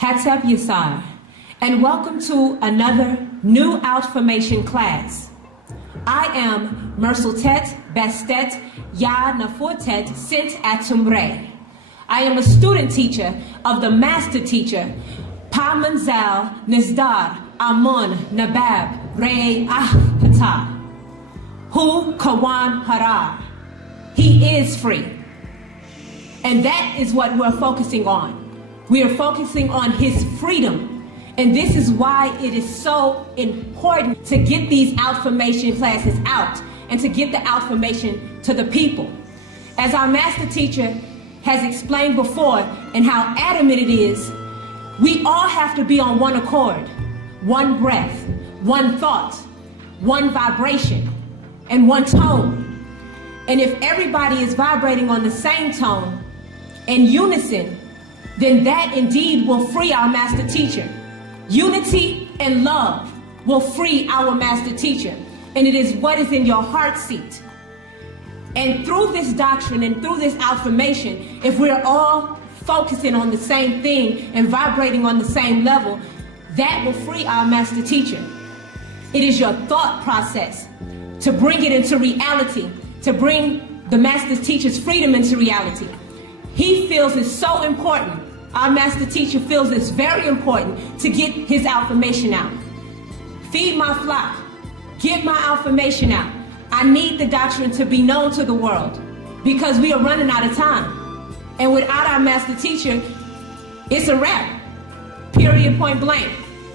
Hatep Yasar, and welcome to another Nuwaupu Outformation class. I am Mersultet Bestet Ya Nafortet Sint Atumre. I am a student teacher of the master teacher, Pamanzal Nizdar Amun Nabab Re Ahpata, Hu Kawan Harar. He is free. And that is what we're focusing on. We are focusing on his freedom. And this is why it is so important to get these Outformation classes out and to get the Outformation to the people. As our master teacher has explained before and how adamant it is, we all have to be on one accord, one breath, one thought, one vibration, and one tone. And if everybody is vibrating on the same tone, in unison, then that indeed will free our master teacher. Unity and love will free our master teacher. And it is what is in your heart seat. And through this doctrine and through this Outformation, if we're all focusing on the same thing and vibrating on the same level, that will free our master teacher. It is your thought process to bring it into reality, to bring the master teacher's freedom into reality. He feels it's so important. Our master teacher feels it's very important to get his Outformation out. Feed my flock. Get my Outformation out. I need the doctrine to be known to the world because we are running out of time. And without our master teacher, it's a wrap. Period, point blank.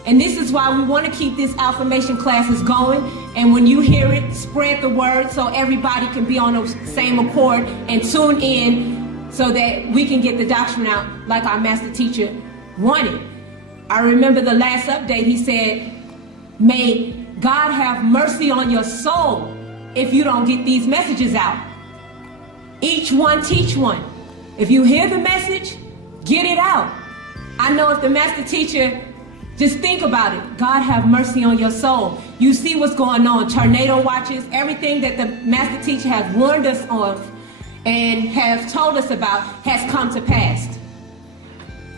And this is why we want to keep this Outformation classes going. And when you hear it, spread the word so everybody can be on the same accord and tune in so that we can get the doctrine out like our master teacher wanted. I remember the last update, he said, may God have mercy on your soul if you don't get these messages out. Each one teach one. If you hear the message, get it out. I know if the master teacher, just think about it. God have mercy on your soul. You see what's going on, tornado watches, everything that the master teacher has warned us of and have told us about has come to pass.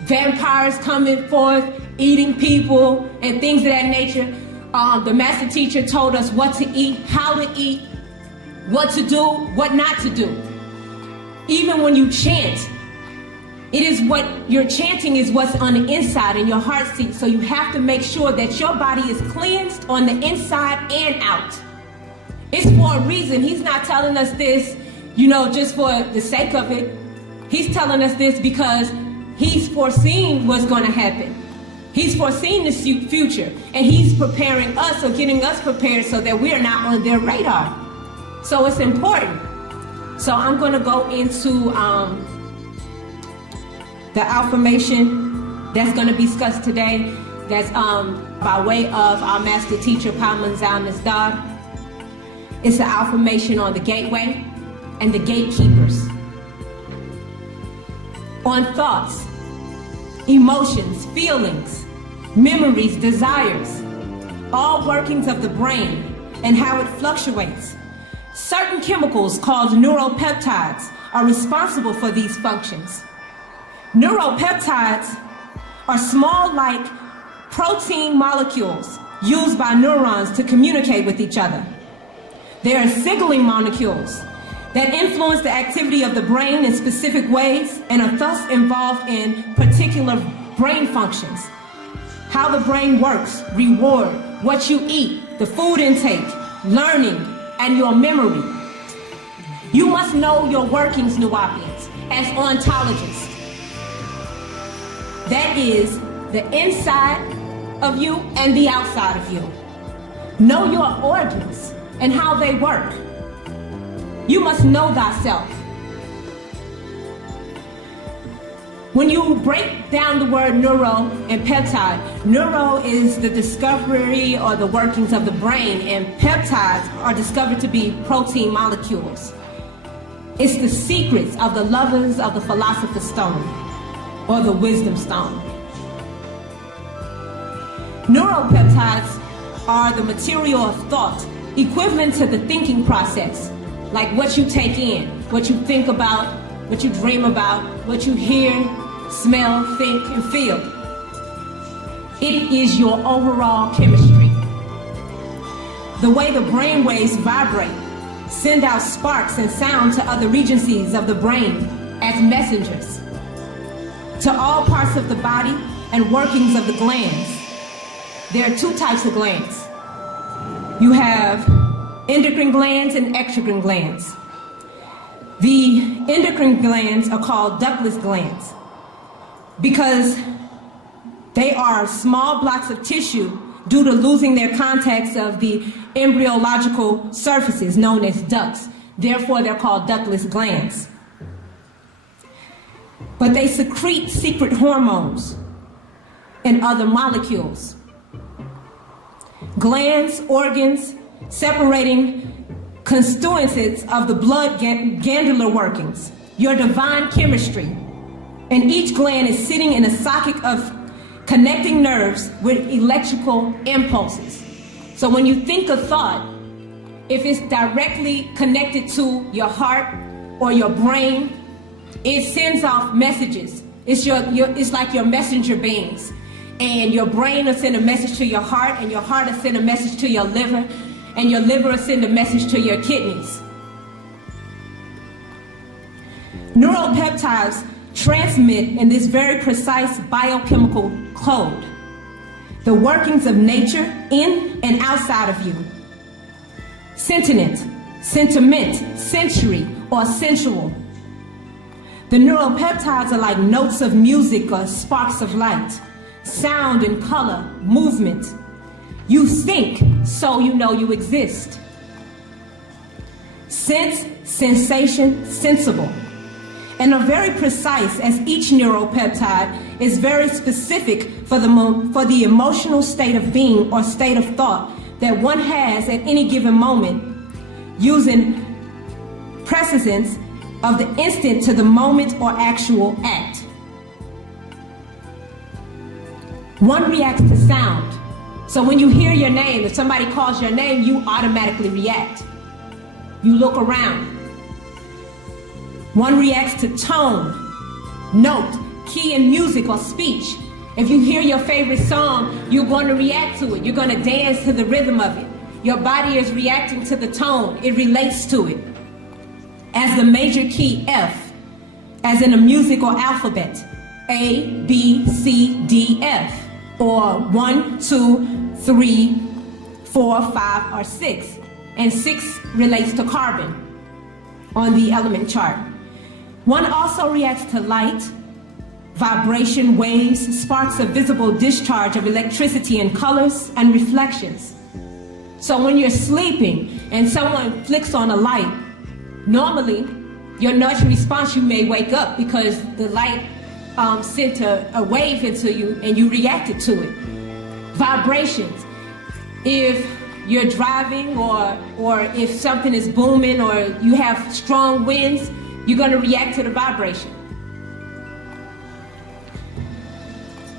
Vampires coming forth, eating people, and things of that nature. The master teacher told us what to eat, how to eat, what to do, what not to do. Even when you chant, it is what you're chanting is what's on the inside in your heart seat. So you have to make sure that your body is cleansed on the inside and out. It's for a reason. He's not telling us this, just for the sake of it. He's telling us this because he's foreseen what's going to happen. He's foreseen the future, and he's preparing us or getting us prepared so that we are not on their radar. So it's important. So I'm going to go into the Outformation that's going to be discussed today. That's by way of our master teacher, Pamanzal Nizdar. It's an Outformation on the gateway and the gatekeepers. On thoughts, emotions, feelings, memories, desires, all workings of the brain and how it fluctuates. Certain chemicals called neuropeptides are responsible for these functions. Neuropeptides are small, like protein molecules used by neurons to communicate with each other. They are signaling molecules that influence the activity of the brain in specific ways and are thus involved in particular brain functions. How the brain works, reward, what you eat, the food intake, learning, and your memory. You must know your workings, Nuwaupians, as ontologists. That is the inside of you and the outside of you. Know your organs and how they work. You must know thyself. When you break down the word neuro and peptide, neuro is the discovery or the workings of the brain, and peptides are discovered to be protein molecules. It's the secrets of the lovers of the philosopher's stone or the wisdom stone. Neuropeptides are the material of thought, equivalent to the thinking process, like what you take in, what you think about, what you dream about, what you hear, smell, think, and feel. It is your overall chemistry. The way the brain waves vibrate, send out sparks and sound to other regencies of the brain as messengers to all parts of the body and workings of the glands. There are two types of glands. You have endocrine glands and exocrine glands. The endocrine glands are called ductless glands because they are small blocks of tissue due to losing their contacts of the embryological surfaces known as ducts. Therefore, they're called ductless glands. But they secrete secret hormones and other molecules. Glands, organs, separating constituents of the blood glandular workings, your divine chemistry. And each gland is sitting in a socket of connecting nerves with electrical impulses. So when you think a thought, if it's directly connected to your heart or your brain, it sends off messages. It's like your messenger beings. And your brain will send a message to your heart, and your heart will send a message to your liver, and your liver will send a message to your kidneys. Neuropeptides transmit in this very precise biochemical code the workings of nature in and outside of you. Sentient, sensory, or sensual. The neuropeptides are like notes of music or sparks of light, sound and color, movement. You think, so you know you exist. Sense, sensation, sensible. And are very precise, as each neuropeptide is very specific for the emotional state of being or state of thought that one has at any given moment, using precedence of the instant to the moment or actual act. One reacts to sound. So when you hear your name, if somebody calls your name, you automatically react. You look around. One reacts to tone, note, key in music or speech. If you hear your favorite song, you're going to react to it. You're going to dance to the rhythm of it. Your body is reacting to the tone. It relates to it. As the major key F, as in a musical alphabet, A, B, C, D, F, or 1, 2, 3, 4, 5, or 6. And 6 relates to carbon on the element chart. One also reacts to light, vibration, waves, sparks of visible discharge of electricity and colors and reflections. So when you're sleeping and someone flicks on a light, normally your natural response, you may wake up because the light sent a wave into you and you reacted to it. Vibrations. If you're driving or if something is booming or you have strong winds, you're going to react to the vibration.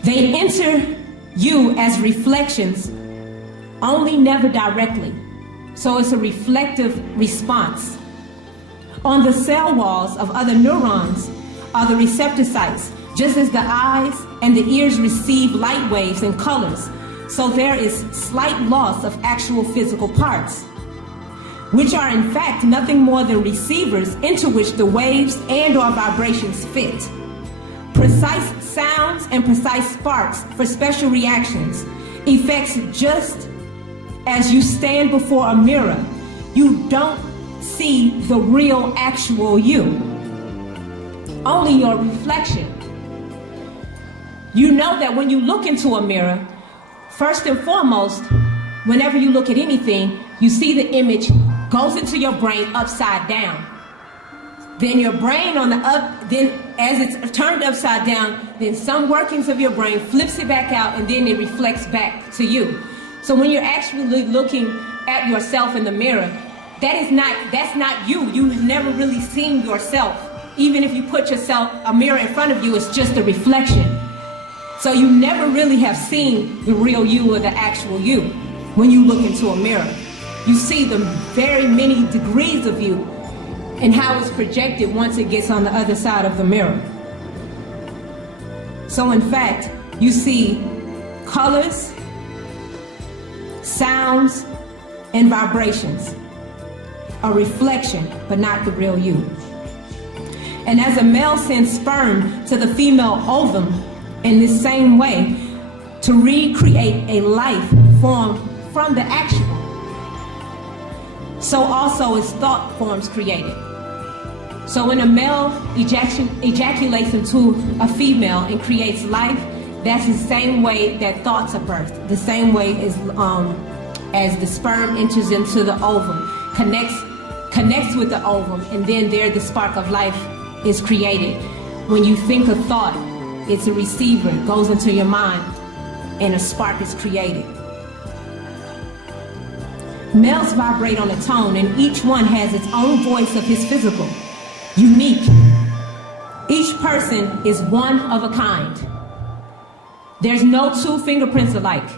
They enter you as reflections, only never directly. So it's a reflective response. On the cell walls of other neurons are the receptor sites, just as the eyes and the ears receive light waves and colors. So there is slight loss of actual physical parts, which are in fact nothing more than receivers into which the waves and or vibrations fit. Precise sounds and precise sparks for special reactions, effects. Just as you stand before a mirror, you don't see the real actual you, only your reflection. You know that when you look into a mirror, first and foremost, whenever you look at anything, you see the image goes into your brain upside down. Then your brain on the then as it's turned upside down, then some workings of your brain flips it back out and then it reflects back to you. So when you're actually looking at yourself in the mirror, that's not you. You've never really seen yourself. Even if you put a mirror in front of you, it's just a reflection. So you never really have seen the real you or the actual you when you look into a mirror. You see the very many degrees of you and how it's projected once it gets on the other side of the mirror. So in fact, you see colors, sounds, and vibrations. A reflection, but not the real you. And as a male sends sperm to the female ovum in this same way to recreate a life formed from the actual, so also is thought forms created. So when a male ejaculates into a female and creates life, that's the same way that thoughts are birthed. The same way as the sperm enters into the ovum, connects with the ovum, and then there the spark of life is created. When you think a thought, it's a receiver, it goes into your mind, and a spark is created. Males vibrate on a tone, and each one has its own voice of his physical, unique. Each person is one of a kind. There's no two fingerprints alike.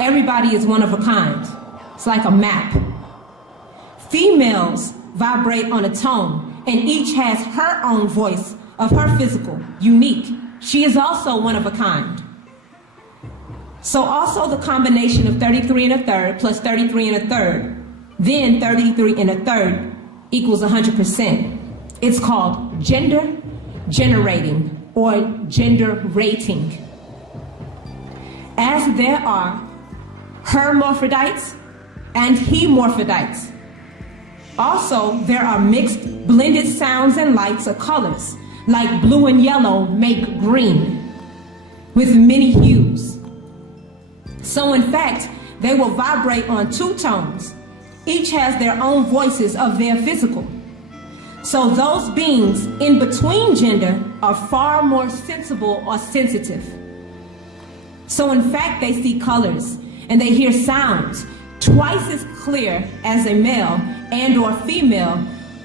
Everybody is one of a kind. It's like a map. Females vibrate on a tone, and each has her own voice of her physical, unique. She is also one of a kind. So also the combination of 33 and a third plus 33 and a third, then 33 and a third equals 100%. It's called gender generating or gender rating. As there are hermaphrodites and hemorphodites, also there are mixed blended sounds and lights or colors, like blue and yellow make green, with many hues. So in fact, they will vibrate on two tones. Each has their own voices of their physical. So those beings in between gender are far more sensible or sensitive. So in fact, they see colors and they hear sounds twice as clear as a male and or female,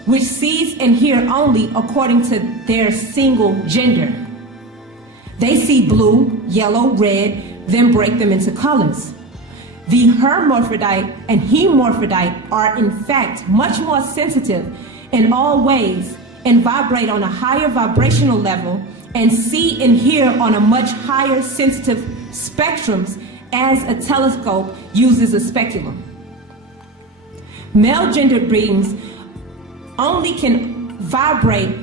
which sees and hear only according to their single gender. They see blue, yellow, red, then break them into colors. The hermaphrodite and hemorphrodite are in fact much more sensitive in all ways and vibrate on a higher vibrational level and see and hear on a much higher sensitive spectrums as a telescope uses a speculum. Male gendered beings only can vibrate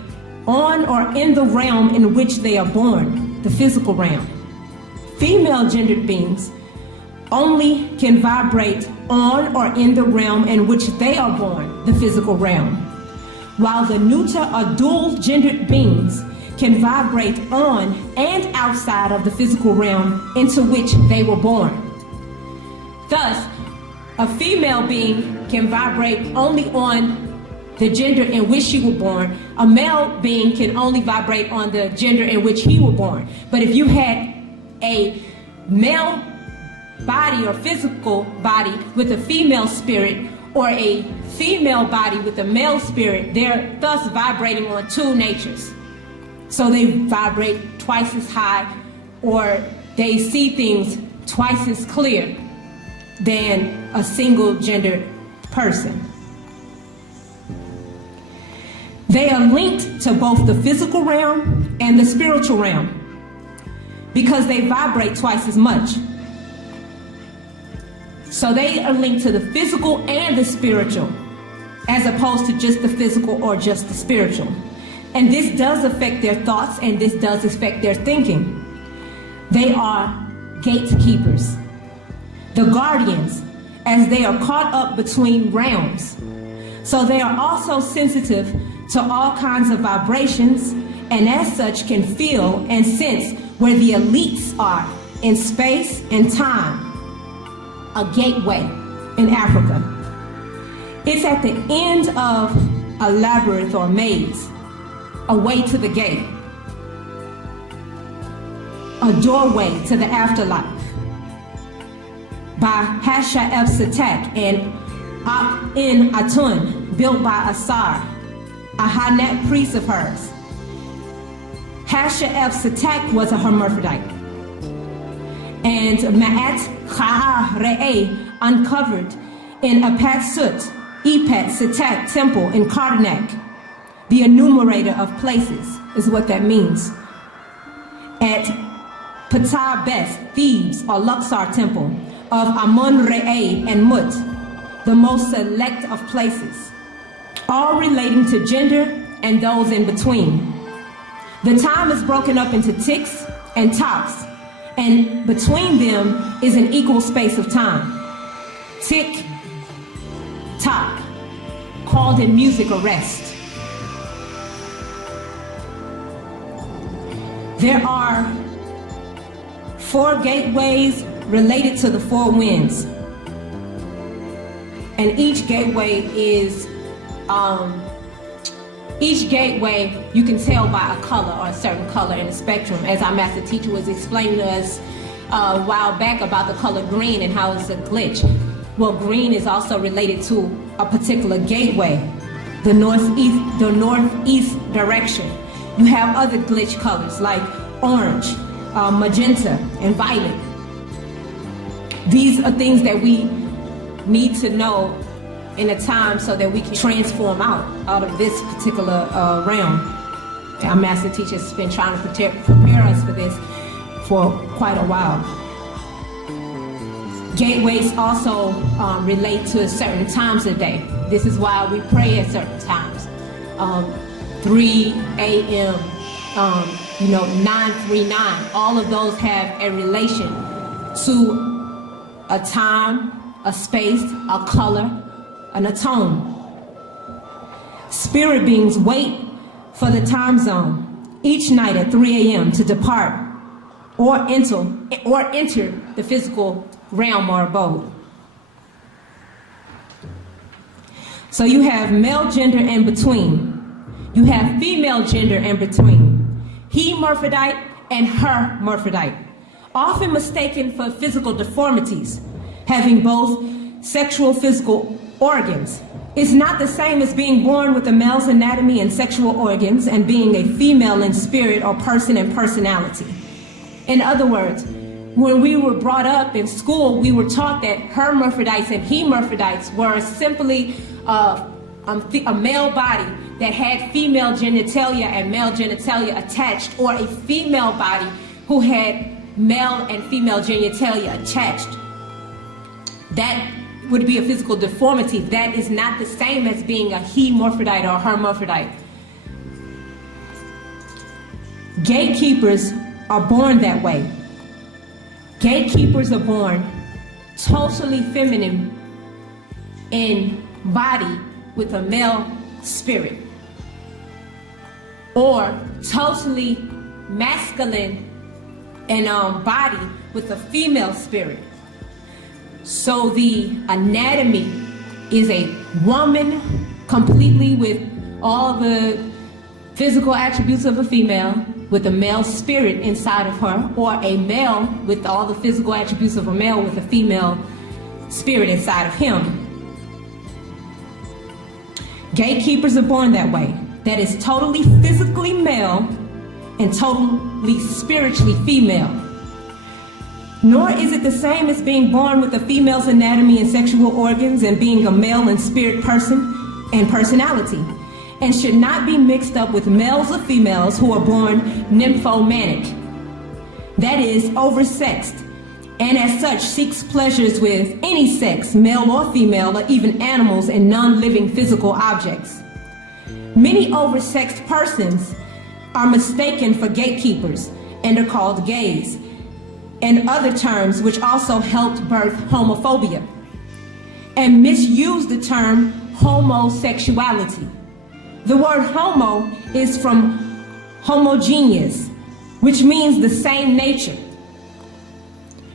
on or in the realm in which they are born, the physical realm. Female gendered beings only can vibrate on or in the realm in which they are born, the physical realm, while the neuter or dual gendered beings can vibrate on and outside of the physical realm into which they were born. Thus, a female being can vibrate only on the gender in which she was born. A male being can only vibrate on the gender in which he was born. But if you had a male body or physical body with a female spirit, or a female body with a male spirit, they're thus vibrating on two natures. So they vibrate twice as high, or they see things twice as clear than a single gendered person. They are linked to both the physical realm and the spiritual realm because they vibrate twice as much. So they are linked to the physical and the spiritual, as opposed to just the physical or just the spiritual. And this does affect their thoughts, and this does affect their thinking. They are gatekeepers, the guardians, as they are caught up between realms. So they are also sensitive to all kinds of vibrations, and as such can feel and sense where the elites are in space and time. A gateway in Africa. It's at the end of a labyrinth or maze, a way to the gate, a doorway to the afterlife. By Hasha'ef Satak and Ak-in Atun, built by Asaru, a Hanet priest of hers. Hasha'ef Satak was a hermaphrodite. And Ma'at Kha'ah uncovered in Apat Sut, Epet Satak temple in Karnak. The enumerator of places is what that means. At Ptah Best, Thebes or Luxor Temple, of Amun-Re and Mut, the most select of places, all relating to gender and those in between. The time is broken up into ticks and tocks, and between them is an equal space of time. Tick, tock, called in music a rest. There are 4 gateways related to the 4 winds, and each gateway is you can tell by a color or a certain color in the spectrum, as our master teacher was explaining to us a while back about the color green and how it's a glitch. Well, green is also related to a particular gateway, the northeast direction. You have other glitch colors like orange, magenta, and violet. These are things that we need to know in a time so that we can transform out of this particular realm. Our master teacher has been trying to prepare us for this for quite a while. Gateways also relate to certain times of day. This is why we pray at certain times. 3 a.m., 939, all of those have a relation to a time, a space, a color, and a tone. Spirit beings wait for the time zone each night at 3 a.m. to depart or enter the physical realm or abode. So you have male gender in between. You have female gender in between. He hermaphrodite and her hermaphrodite, often mistaken for physical deformities, having both sexual physical organs. It's not the same as being born with a male's anatomy and sexual organs and being a female in spirit or person and personality. In other words, when we were brought up in school, we were taught that hermaphrodites and hermaphrodites were simply a male body that had female genitalia and male genitalia attached, or a female body who had male and female genitalia attached. That would be a physical deformity. That is not the same as being a hermaphrodite or hermaphrodite. Gatekeepers are born that way. Gatekeepers are born totally feminine in body with a male spirit, or totally masculine in body with a female spirit. So the anatomy is a woman completely with all the physical attributes of a female with a male spirit inside of her, or a male with all the physical attributes of a male with a female spirit inside of him. Gatekeepers are born that way. That is totally physically male and totally spiritually female. Nor is it the same as being born with a female's anatomy and sexual organs and being a male and spirit person and personality, and should not be mixed up with males or females who are born nymphomanic. That is, oversexed, and as such seeks pleasures with any sex, male or female, or even animals and non-living physical objects. Many oversexed persons are mistaken for gatekeepers and are called gays, and other terms which also helped birth homophobia, and misuse the term homosexuality. The word homo is from homogeneous, which means the same nature.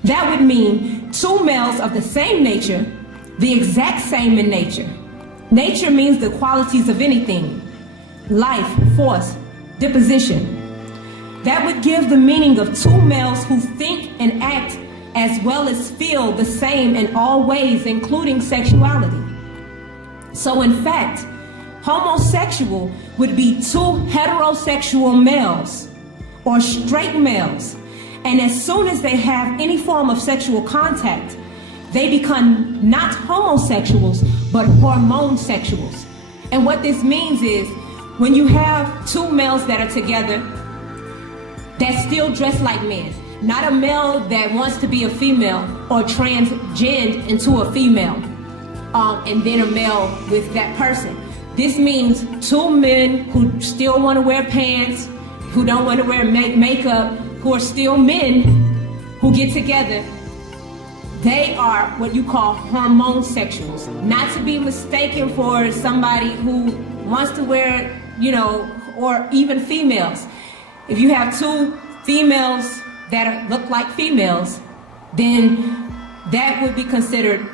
That would mean two males of the same nature, the exact same in nature. Nature means the qualities of anything, life, force, disposition. That would give the meaning of two males who think and act as well as feel the same in all ways, including sexuality. So in fact, homosexual would be two heterosexual males or straight males, and as soon as they have any form of sexual contact, they become not homosexuals, but hormonesexuals. And what this means is, when you have two males that are together, that still dress like men, not a male that wants to be a female or transgend into a female, and then a male with that person. This means two men who still want to wear pants, who don't want to wear makeup, who are still men, who get together. They are what you call hormosexuals. Not to be mistaken for somebody who wants to wear, or even females. If you have two females that look like females, then that would be considered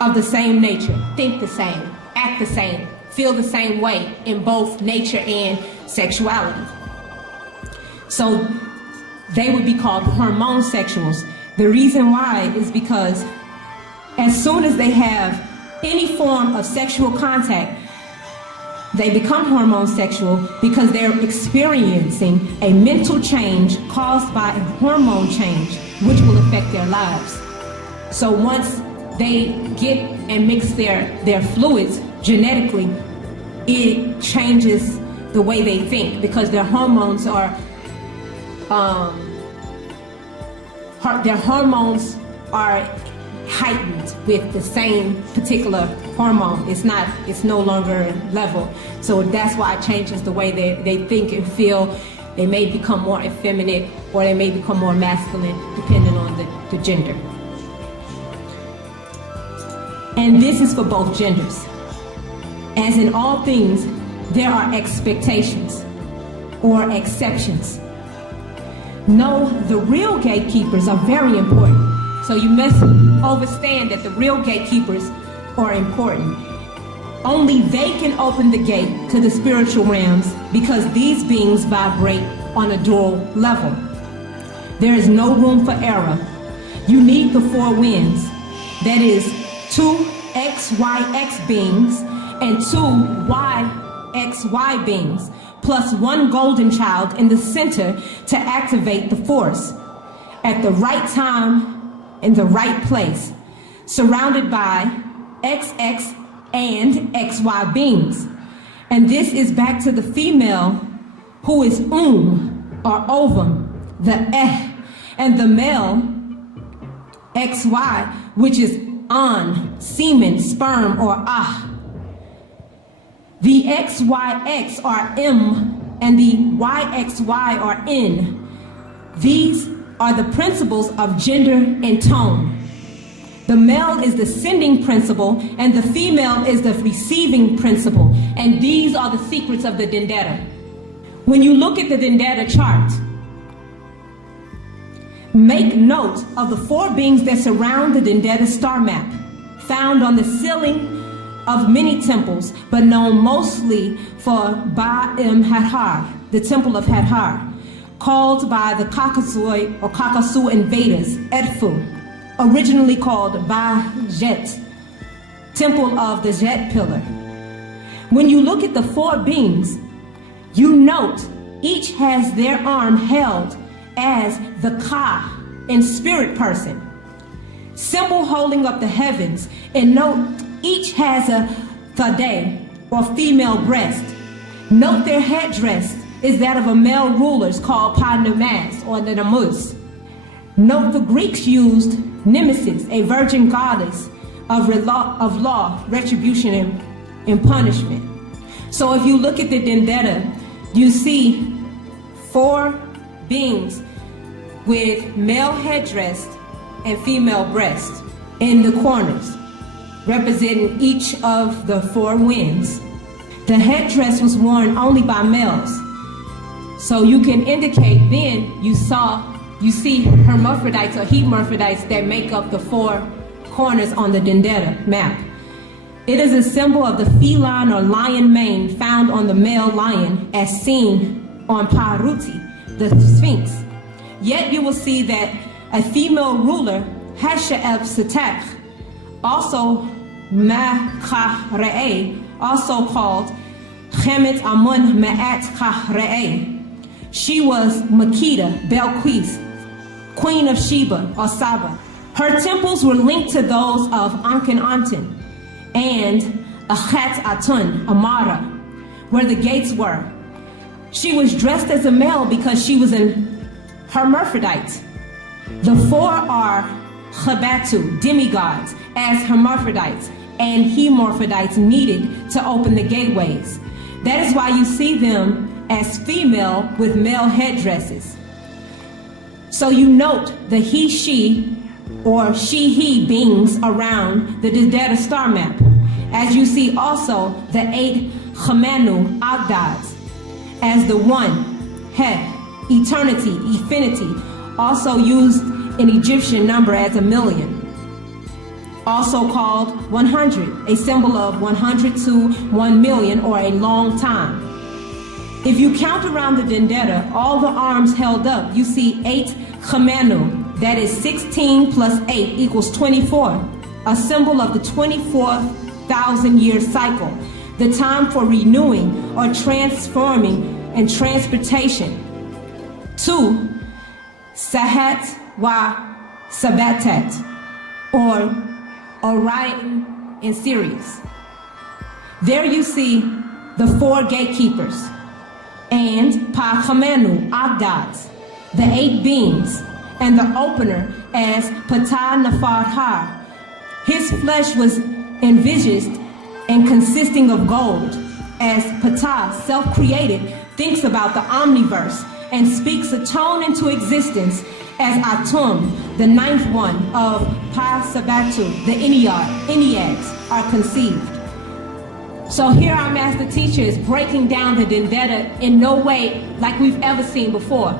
of the same nature, think the same, act the same, feel the same way in both nature and sexuality. So they would be called hormosexuals. The reason why is because as soon as they have any form of sexual contact, they become hormosexual because they're experiencing a mental change caused by a hormone change, which will affect their lives. So once they get and mix their fluids genetically, it changes the way they think because their hormones are heightened with the same particular hormone. It's no longer level. So that's why it changes the way they think and feel. They may become more effeminate or they may become more masculine depending on the gender. And this is for both genders. As in all things, there are expectations or exceptions. No, the real gatekeepers are very important. So you must understand that the real gatekeepers are important. Only they can open the gate to the spiritual realms because these beings vibrate on a dual level. There is no room for error. You need the four winds. That is 2 XYX beings and 2 YXY beings, plus 1 golden child in the center to activate the force at the right time in the right place, surrounded by XX and XY beings. And this is back to the female who is or ovum, the and the male XY, which is on, semen, sperm, or The XYX are M and the YXY are N. These are the principles of gender and tone. The male is the sending principle and the female is the receiving principle. And these are the secrets of the Dendera. When you look at the Dendera chart, make note of the 4 beings that surround the Dendera star map, found on the ceiling of many temples, but known mostly for Ba-im-Hadhar, the temple of Hadhar, called by the Kakasu invaders, Edfu, originally called Ba-Jet, temple of the Jet pillar. When you look at the 4 beings, you note each has their arm held as the Ka in spirit person, symbol holding up the heavens, and note each has a Thade, or female breast. Note their headdress is that of a male rulers called Pa-Namas, or the Namus. Note the Greeks used Nemesis, a virgin goddess of law, retribution, and punishment. So if you look at the Dendera, you see 4 beings with male headdress and female breast in the corners, representing each of the 4 winds. The headdress was worn only by males. So you can indicate then you see hermaphrodites or hermaphrodites that make up the 4 corners on the Dendera map. It is a symbol of the feline or lion mane found on the male lion as seen on Paruti, the Sphinx. Yet you will see that a female ruler, Hasha'eb Satak, also Ma-Ka-Re'e, also called Chemet Amun Ma'at Ka-Re'e. She was Makeda, Belquis, Queen of Sheba or Saba. Her temples were linked to those of Akhenaten and Achat Atun, Amara, where the gates were. She was dressed as a male because she was an hermaphrodite. The four are Chabatu, demigods, as hermaphrodites and hemorphrodites needed to open the gateways. That is why you see them as female with male headdresses. So you note the he, she, or she, he beings around the Dendera star map, as you see also the 8 Nuwaupu Outformations as the one, He, eternity, infinity, also used in Egyptian number as 1,000,000. Also called 100, a symbol of 100 to 1,000,000 or a long time. If you count around the Dendera, all the arms held up, you see 8 Nuwaupu, that is 16 plus 8 equals 24, a symbol of the 24,000-year cycle, the time for renewing or transforming and transportation. 2, Sahat wa Sabatat, or Orion in Sirius. There you see the 4 gatekeepers, and Pa Outformations, the 8 beings, and the opener as Ptah Nefer Ha. His flesh was envisaged and consisting of gold, as Ptah, self-created, thinks about the omniverse and speaks a tone into existence as Atum, the 9th one of Pa Sabatu, the Enneads, are conceived. So here our master teacher is breaking down the Dendera in no way like we've ever seen before.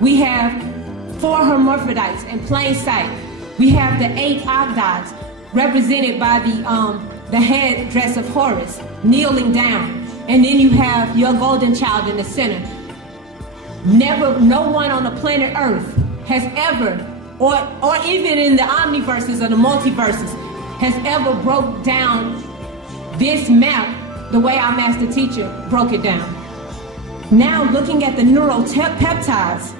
We have 4 hermaphrodites in plain sight. We have the 8 Agdads represented by the headdress of Horus kneeling down. And then you have your golden child in the center. No one on the planet Earth has ever, or even in the omniverses or the multiverses, has ever broke down this map the way our master teacher broke it down. Now looking at the neuropeptides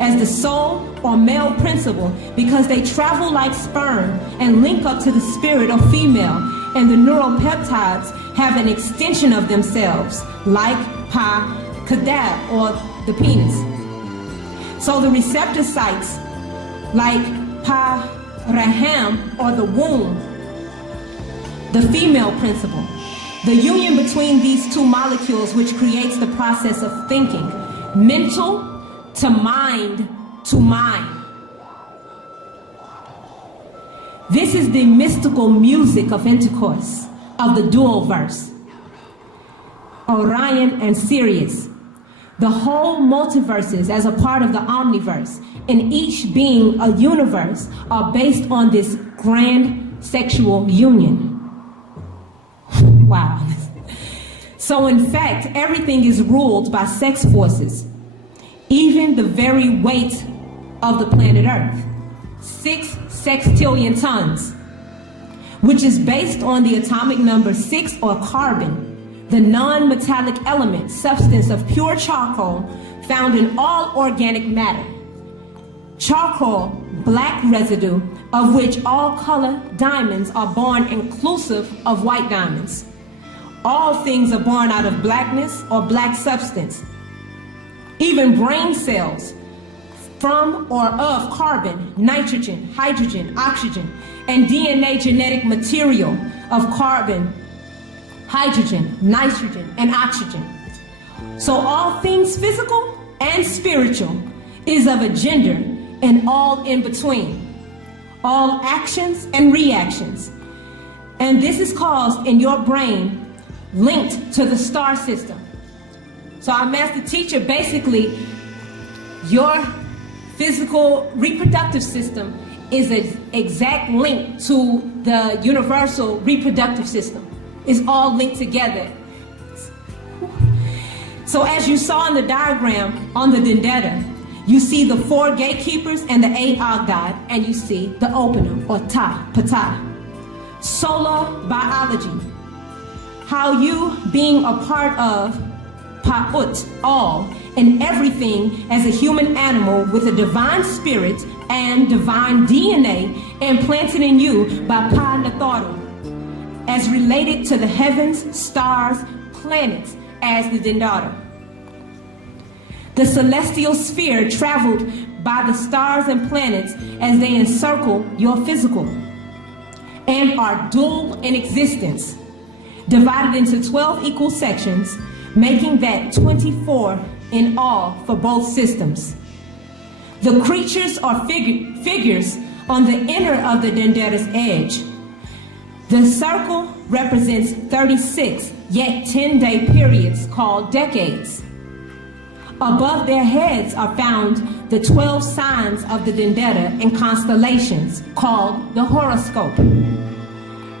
as the soul or male principle, because they travel like sperm and link up to the spirit or female, and the neuropeptides have an extension of themselves like Pa Kadab, or the penis. So the receptor sites like Pa Raham, or the womb, the female principle. The union between these 2 molecules which creates the process of thinking, mental to mind to mind. This is the mystical music of intercourse, of the dual verse. Orion and Sirius. The whole multiverses as a part of the omniverse, and each being a universe, are based on this grand sexual union. Wow. So in fact, everything is ruled by sex forces. Even the very weight of the planet Earth, 6 sextillion tons, which is based on the atomic number 6, or carbon, the non-metallic element, substance of pure charcoal found in all organic matter. Charcoal, black residue, of which all color diamonds are born, inclusive of white diamonds. All things are born out of blackness or black substance. Even brain cells from or of carbon, nitrogen, hydrogen, oxygen, and DNA genetic material of carbon, hydrogen, nitrogen, and oxygen. So all things physical and spiritual is of a gender, and all in between. All actions and reactions. And this is caused in your brain, linked to the star system. So our master teacher, basically, your physical reproductive system is an exact link to the universal reproductive system. It's all linked together. So as you saw in the diagram on the Dendera, you see the 4 gatekeepers and the 8 Agdad, and you see the opener, or Ptah. Solar biology. How you, being a part of Pa'ut, all, and everything as a human animal with a divine spirit and divine DNA implanted in you by Pa Natharu, as related to the heavens, stars, planets, as the Dendara. The celestial sphere traveled by the stars and planets as they encircle your physical and are dual in existence, divided into 12 equal sections, making that 24 in all for both systems. The creatures are figures on the inner of the dendera's edge. The circle represents 36 yet 10-day periods called decades. Above their heads are found the 12 signs of the dendera and constellations called the horoscope,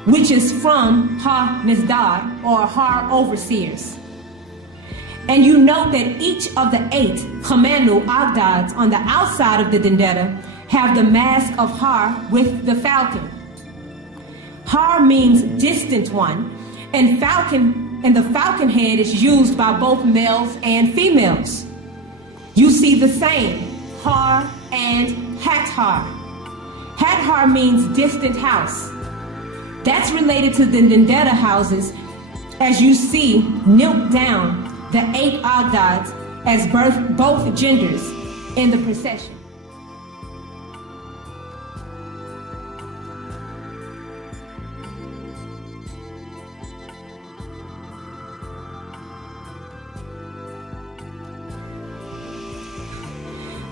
which is from Ha-Nisdar or Har overseers. And you note that each of the 8 Kamanu Agdads on the outside of the dendera have the mask of Har with the falcon. Har means distant one, and the falcon head is used by both males and females. You see the same, Har and Hathar. Hathar means distant house. That's related to the dendera houses, as you see knelt down the 8 Agdads as both genders in the procession.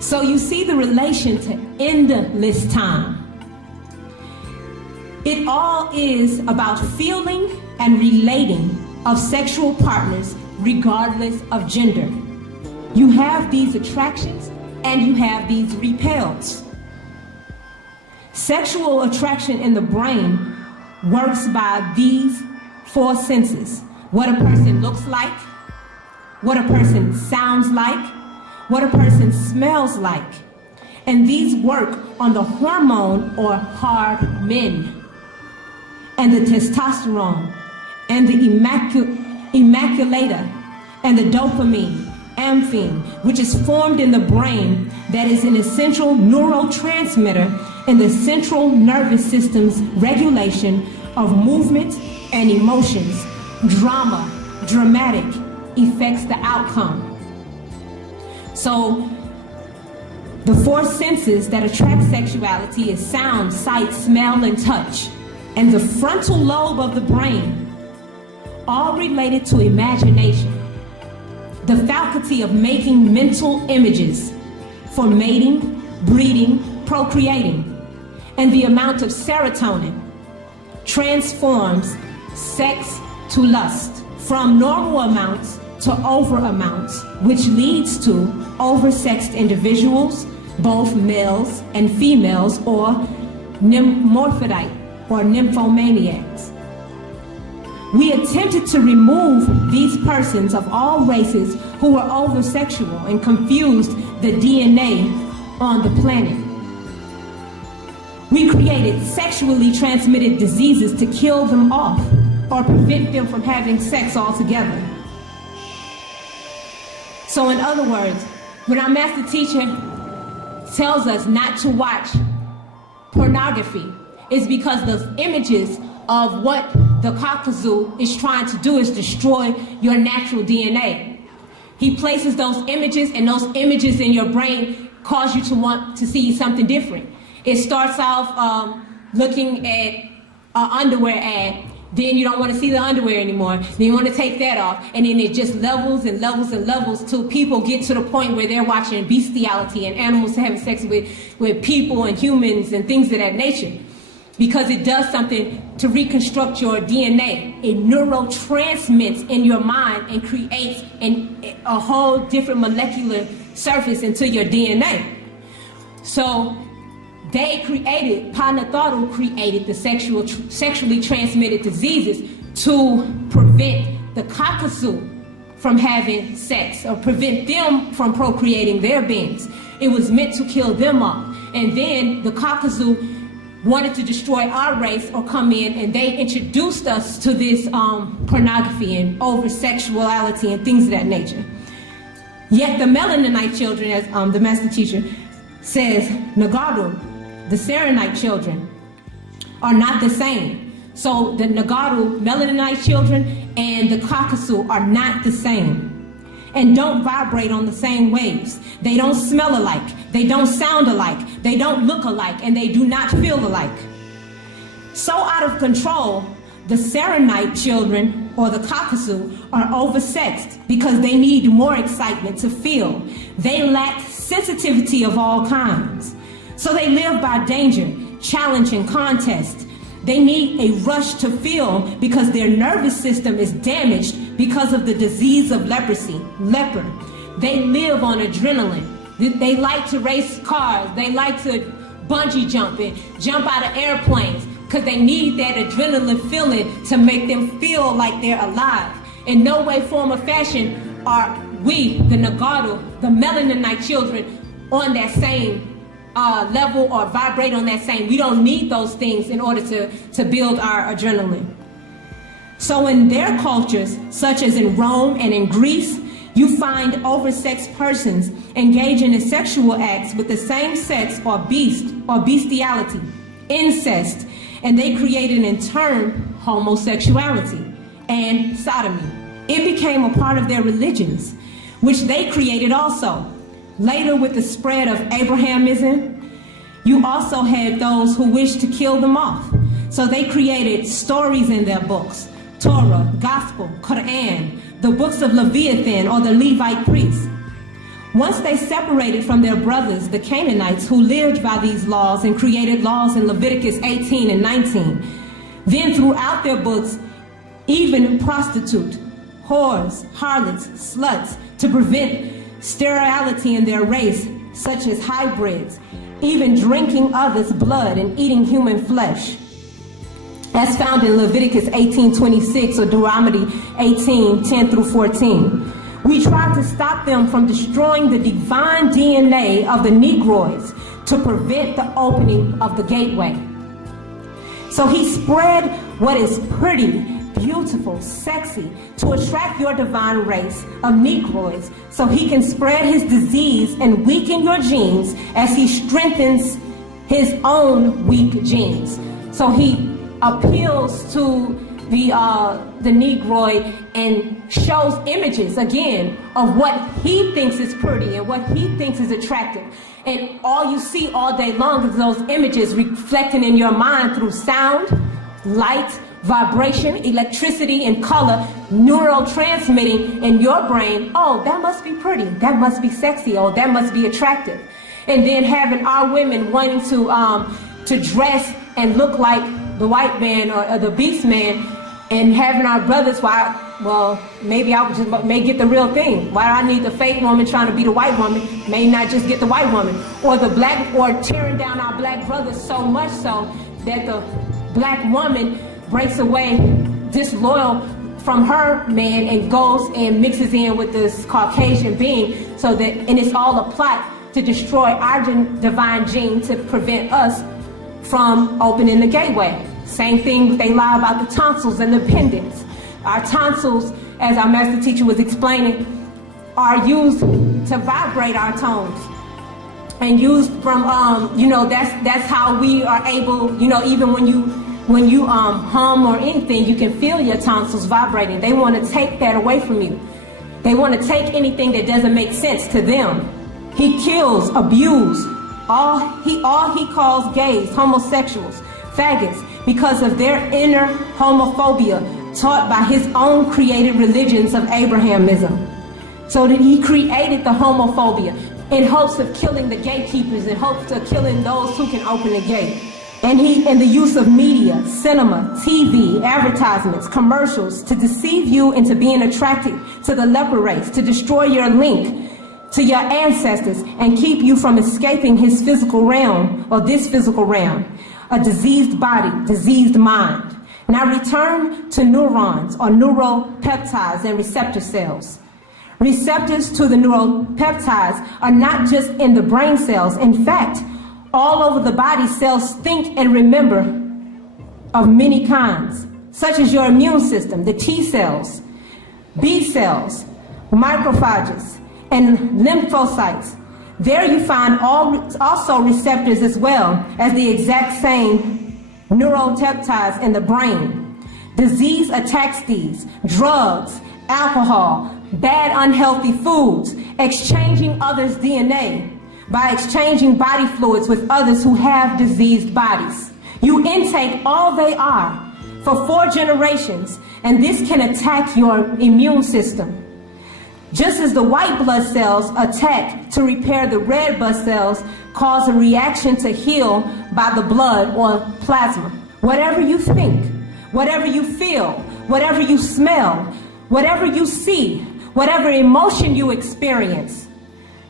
So you see the relation to endless time. It all is about feeling and relating of sexual partners regardless of gender. You have these attractions and you have these repels. Sexual attraction in the brain works by these 4 senses: what a person looks like, what a person sounds like, what a person smells like. And these work on the hormone or hormone, and the testosterone, and the immaculator, and the dopamine, amphine, which is formed in the brain that is an essential neurotransmitter in the central nervous system's regulation of movement and emotions. Dramatic affects the outcome. So the 4 senses that attract sexuality is sound, sight, smell, and touch, and the frontal lobe of the brain, all related to imagination, the faculty of making mental images for mating, breeding, procreating, and the amount of serotonin transforms sex to lust from normal amounts to over amounts, which leads to oversexed individuals, both males and females, or nymphomaniac or nymphomaniacs. We attempted to remove these persons of all races who were oversexual and confused the DNA on the planet. We created sexually transmitted diseases to kill them off or prevent them from having sex altogether. So in other words, when our master teacher tells us not to watch pornography, it's because those images of what the Caucasus is trying to do is destroy your natural DNA. He places those images, and those images in your brain cause you to want to see something different. It starts off looking at an underwear ad, then you don't want to see the underwear anymore, then you want to take that off, and then it just levels and levels and levels till people get to the point where they're watching bestiality and animals having sex with people and humans and things of that nature. Because it does something to reconstruct your DNA. It neurotransmits in your mind and creates a whole different molecular surface into your DNA. So they created, Panatharu created the sexually transmitted diseases to prevent the Caucasus from having sex or prevent them from procreating their beings. It was meant to kill them off. And then the Caucasus wanted to destroy our race or come in, and they introduced us to this pornography and over-sexuality and things of that nature. Yet the Melanonite children, as the master teacher says, Nagaru, the Serenite children, are not the same. So the Nagaru Melanonite children and the Caucasus are not the same. and don't vibrate on the same waves. They don't smell alike. They don't sound alike. They don't look alike, and they do not feel alike. So out of control, the Serenite children, or the Kakasu, are oversexed because they need more excitement to feel. They lack sensitivity of all kinds. So they live by danger, challenge, and contest. They need a rush to feel because their nervous system is damaged because of the disease of leprosy, leper. They live on adrenaline. They like to race cars. They like to bungee jump and jump out of airplanes because they need that adrenaline feeling to make them feel like they're alive. In no way, form, or fashion are we, the Nagaru, the Melaninite children, on that same level or vibrate on that same. We don't need those things in order to build our adrenaline. So in their cultures, such as in Rome and in Greece, you find oversexed persons engaging in sexual acts with the same sex or beast or bestiality, incest, and they created in turn homosexuality and sodomy. It became a part of their religions, which they created also. Later, with the spread of Abrahamism, you also had those who wished to kill them off. So they created stories in their books, Torah, Gospel, Quran, the books of Leviathan or the Levite priests. Once they separated from their brothers, the Canaanites, who lived by these laws and created laws in Leviticus 18 and 19, then throughout their books, even prostitute, whores, harlots, sluts, to prevent sterility in their race, such as hybrids, even drinking others' blood and eating human flesh. As found in Leviticus 18:26 or Deuteronomy 18:10 through 14. We tried to stop them from destroying the divine DNA of the Negroids to prevent the opening of the gateway. So he spread what is pretty, beautiful, sexy to attract your divine race of Negroids so he can spread his disease and weaken your genes as he strengthens his own weak genes. So he appeals to the Negroid and shows images again of what he thinks is pretty and what he thinks is attractive. And all you see all day long is those images reflecting in your mind through sound, light, vibration, electricity, and color, neurotransmitting in your brain. Oh, that must be pretty. That must be sexy. Oh, that must be attractive. And then having our women wanting to dress and look like the white man or the beast man, and having our brothers, maybe I may get the real thing. Why do I need the fake woman trying to be the white woman? May not just get the white woman. Or the black, or tearing down our black brothers so much so that the black woman breaks away disloyal from her man and goes and mixes in with this Caucasian being, so that, and it's all a plot to destroy our divine gene to prevent us from opening the gateway. Same thing, they lie about the tonsils and the appendix. Our tonsils, as our master teacher was explaining, are used to vibrate our tones. And used from, that's how we are able, even when you hum or anything, you can feel your tonsils vibrating. They want to take that away from you. They want to take anything that doesn't make sense to them. He kills, abuses, all he calls gays, homosexuals, faggots, because of their inner homophobia taught by his own created religions of Abrahamism. So that he created the homophobia in hopes of killing the gatekeepers, in hopes of killing those who can open the gate. And the use of media, cinema, TV, advertisements, commercials to deceive you into being attracted to the leper race, to destroy your link to your ancestors and keep you from escaping his physical realm, or this physical realm. A diseased body, diseased mind. Now return to neurons or neuropeptides and receptor cells. Receptors to the neuropeptides are not just in the brain cells. In fact, all over the body, cells think and remember of many kinds, such as your immune system, the T cells, B cells, macrophages, and lymphocytes. There you find also receptors as well as the exact same neuropeptides in the brain. Disease attacks these. Drugs, alcohol, bad unhealthy foods, exchanging others' DNA, by exchanging body fluids with others who have diseased bodies. You intake all they are for 4 generations, and this can attack your immune system. Just as the white blood cells attack to repair the red blood cells, cause a reaction to heal by the blood or plasma. Whatever you think, whatever you feel, whatever you smell, whatever you see, whatever emotion you experience,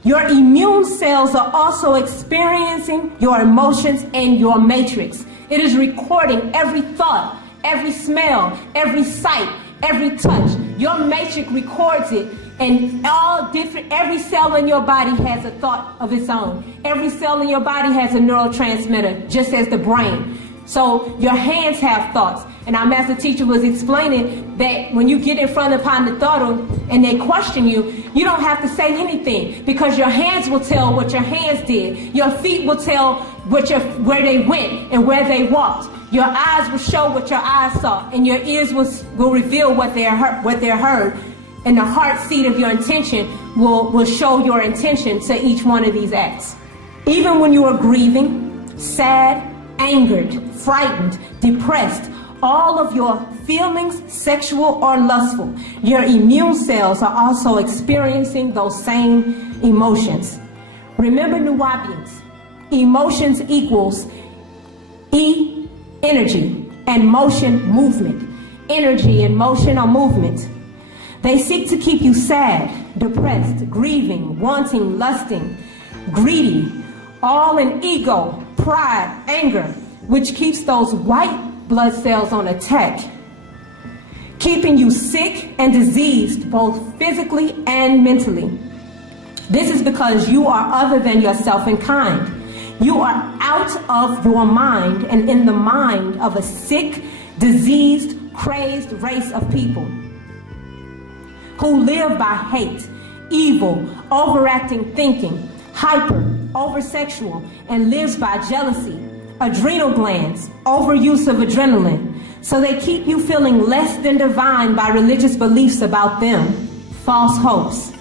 your immune cells are also experiencing your emotions and your matrix. It is recording every thought, every smell, every sight, every touch. Your matrix records it, and every cell in your body has a thought of its own. Every cell in your body has a neurotransmitter, just as the brain. So your hands have thoughts. And our master teacher was explaining that when you get in front of Pandatharu and they question you, you don't have to say anything, because your hands will tell what your hands did. Your feet will tell where they went and where they walked. Your eyes will show what your eyes saw, and your ears will reveal what they heard. And the heart seat of your intention will show your intention to each one of these acts. Even when you are grieving, sad, angered, frightened, depressed, all of your feelings, sexual or lustful, your immune cells are also experiencing those same emotions. Remember, Nuwaupians, emotions equals E, energy, and motion, movement. Energy and motion are movement. They seek to keep you sad, depressed, grieving, wanting, lusting, greedy, all in ego, pride, anger, which keeps those white blood cells on attack, keeping you sick and diseased both physically and mentally. This is because you are other than yourself in kind. You are out of your mind and in the mind of a sick, diseased, crazed race of people who live by hate, evil, overacting thinking, hyper, over-sexual, and lives by jealousy, adrenal glands, overuse of adrenaline. So they keep you feeling less than divine by religious beliefs about them, false hopes,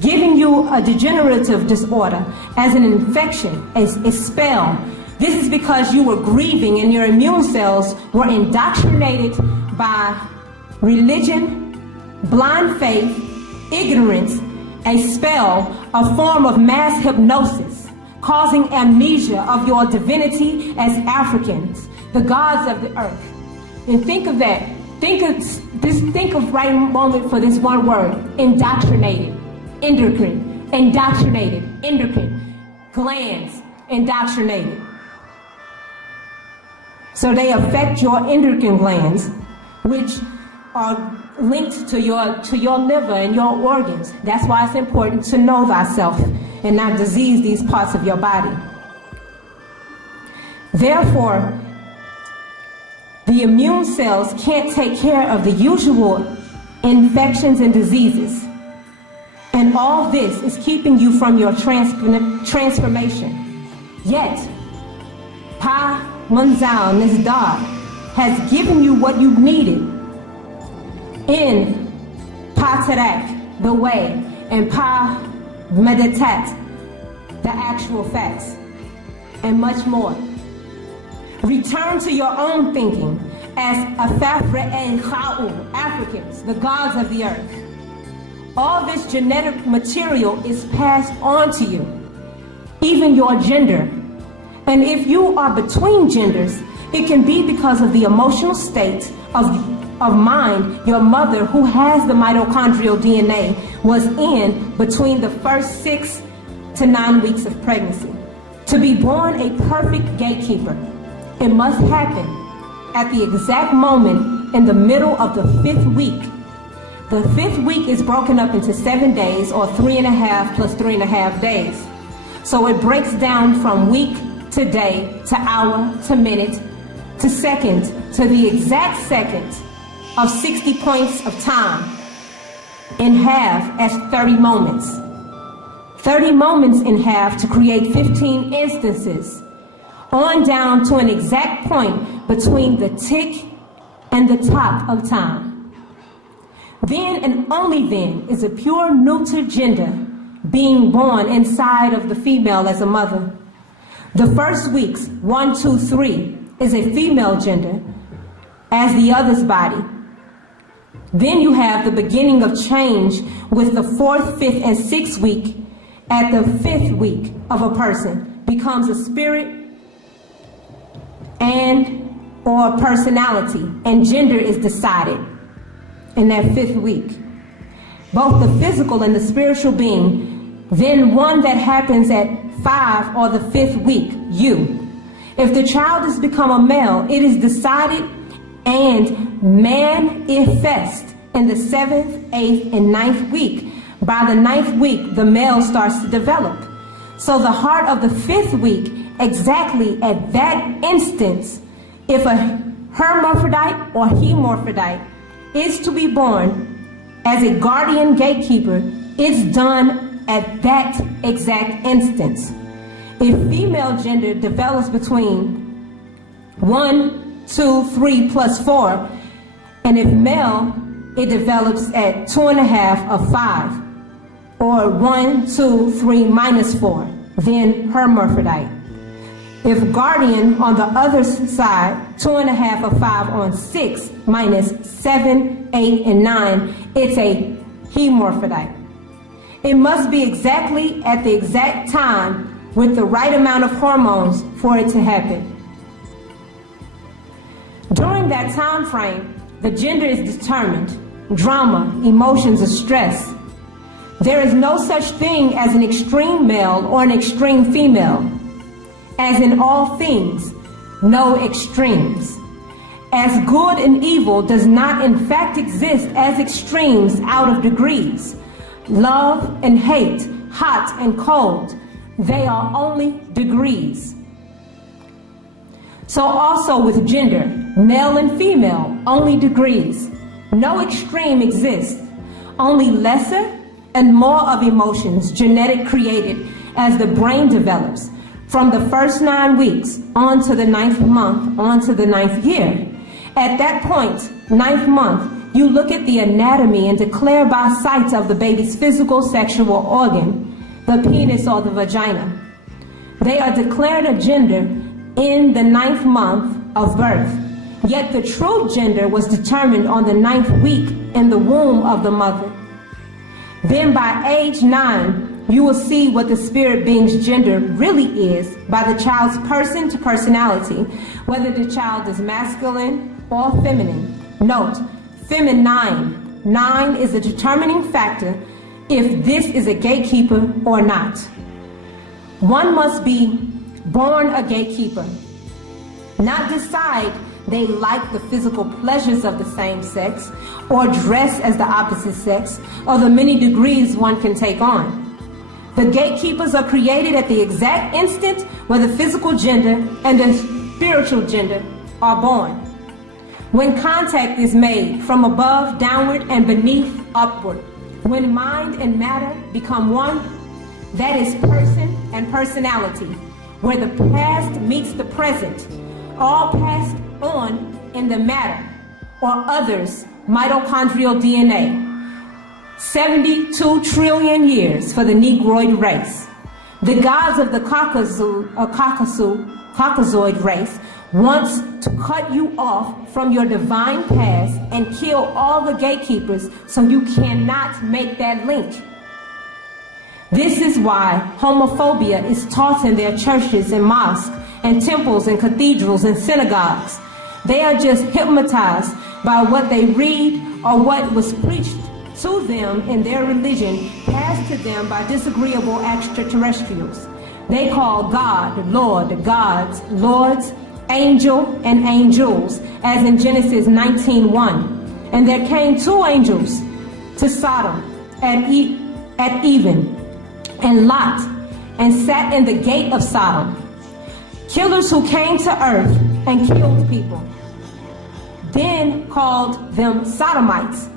giving you a degenerative disorder as an infection, as a spell. This is because you were grieving and your immune cells were indoctrinated by religion, blind faith, ignorance, a spell, a form of mass hypnosis, causing amnesia of your divinity as Africans, the gods of the earth. And think of that. Think of right moment for this one word: indoctrinated, endocrine, indoctrinated, endocrine, glands, indoctrinated. So they affect your endocrine glands, which are linked to your liver and your organs. That's why it's important to know thyself and not disease these parts of your body. Therefore, the immune cells can't take care of the usual infections and diseases. And all this is keeping you from your transformation. Yet, Pa Munzal Nizdar has given you what you needed in Pa Tarak, the way, and Pa Meditat, the actual facts, and much more. Return to your own thinking as Afafra and Kha'u, Africans, the gods of the earth. All this genetic material is passed on to you, even your gender. And if you are between genders, it can be because of the emotional state of mind your mother, who has the mitochondrial DNA, was in between the first 6 to 9 weeks of pregnancy. To be born a perfect gatekeeper, it must happen at the exact moment in the middle of the 5th week. The 5th week is broken up into 7 days, or 3.5 plus 3.5 days. So it breaks down from week to day to hour to minute to second to the exact second of 60 points of time in half as 30 moments. 30 moments in half to create 15 instances, on down to an exact point between the tick and the top of time. Then and only then is a pure neuter gender being born inside of the female as a mother. The first weeks, 1, 2, 3, is a female gender as the other's body. Then you have the beginning of change with the 4th, 5th, and 6th week. At the 5th week of a person becomes a spirit and or personality, and gender is decided in that 5th week. Both the physical and the spiritual being. Then one that happens at 5 or the 5th week, you. If the child has become a male, it is decided and manifest in the 7th, 8th, and 9th week. By the 9th week, the male starts to develop. So the heart of the 5th week, exactly at that instance, if a hermaphrodite or hemorphodite is to be born as a guardian gatekeeper, it's done at that exact instance. If female gender develops between 1, 2, 3 plus 4, and if male, it develops at 2.5 of 5, or 1, 2, 3 minus 4, then hermaphrodite. If guardian on the other side, 2.5 of 5 on 6 minus 7, 8, and 9, it's a hemorphodite. It must be exactly at the exact time with the right amount of hormones for it to happen. During that time frame, the gender is determined. Drama, emotions, or stress. There is no such thing as an extreme male or an extreme female. As in all things, no extremes. As good and evil does not in fact exist as extremes out of degrees. Love and hate, hot and cold, they are only degrees. So also with gender, male and female, only degrees. No extreme exists, only lesser and more of emotions, genetic created as the brain develops, from the first 9 weeks on to the 9th month, on to the 9th year. At that point, 9th month, you look at the anatomy and declare by sight of the baby's physical sexual organ, the penis or the vagina. They are declared a gender in the 9th month of birth. Yet the true gender was determined on the 9th week in the womb of the mother. Then by age 9, you will see what the spirit being's gender really is by the child's person to personality, whether the child is masculine or feminine. Note, feminine. 9 is a determining factor if this is a gatekeeper or not. One must be born a gatekeeper, not decide they like the physical pleasures of the same sex, or dress as the opposite sex, or the many degrees one can take on. The gatekeepers are created at the exact instant where the physical gender and the spiritual gender are born. When contact is made from above downward and beneath upward, when mind and matter become one, that is person and personality, where the past meets the present, all passed on in the matter or others mitochondrial DNA. 72 trillion years for the Negroid race. The gods of the Caucasoid race wants to cut you off from your divine past and kill all the gatekeepers so you cannot make that link. This is why homophobia is taught in their churches and mosques and temples and cathedrals and synagogues. They are just hypnotized by what they read or what was preached to them in their religion, passed to them by disagreeable extraterrestrials. They call God, Lord, gods, lords, angel, and angels, as in Genesis 19:1. And there came 2 angels to Sodom at even, and Lot, and sat in the gate of Sodom. Killers who came to earth and killed people. Then called them Sodomites.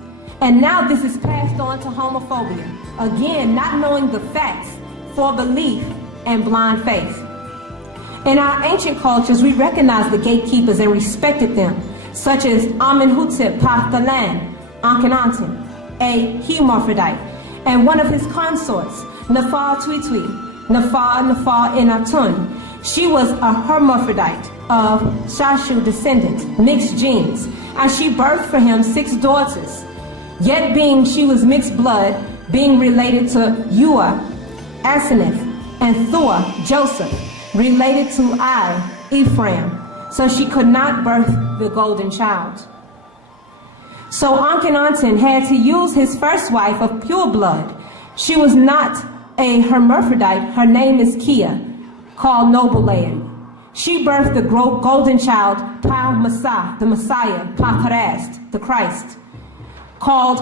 And now this is passed on to homophobia. Again, not knowing the facts for belief and blind faith. In our ancient cultures, we recognized the gatekeepers and respected them, such as Amenhotep, Pachthalan, Akhenaten. a hermaphrodite, and one of his consorts, Nuwaupu Outformation, she was a hermaphrodite of Shashu descendant, mixed genes, and she birthed for him 6 daughters. Yet being she was mixed blood, being related to Ua, Aseneth, and Thor, Joseph, related to Ephraim, so she could not birth the golden child. So Akhenaten had to use his first wife of pure blood. She was not a hermaphrodite. Her name is Kia, called Noble. She birthed the golden child, Pa-Messiah, the Messiah, Pa-Christ, the Christ, called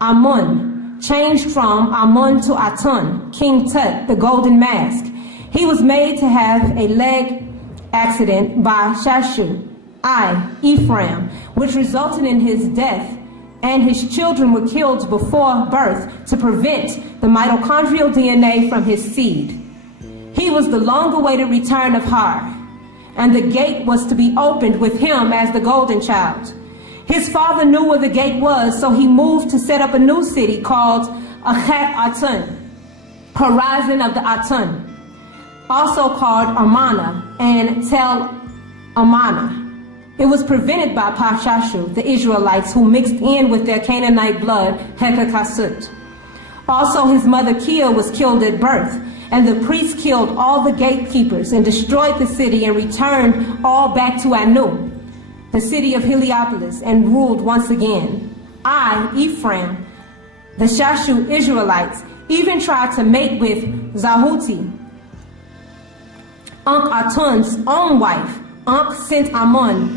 Amun, changed from Amun to Atun, King Tut, the golden mask. He was made to have a leg accident by Shashu, Ephraim, which resulted in his death, and his children were killed before birth to prevent the mitochondrial DNA from his seed. He was the long-awaited return of Har, and the gate was to be opened with him as the golden child. His father knew where the gate was, so he moved to set up a new city called Achat Atun, horizon of the Atun, also called Amana and Tel Amana. It was prevented by Pashashu, the Israelites, who mixed in with their Canaanite blood, Hekakasut. Also, his mother Kia was killed at birth, and the priests killed all the gatekeepers and destroyed the city and returned all back to Anu, the city of Heliopolis, and ruled once again. Ephraim, the Shashu Israelites, even tried to mate with Zahuti, Atun's own wife, Ankh-Senamun,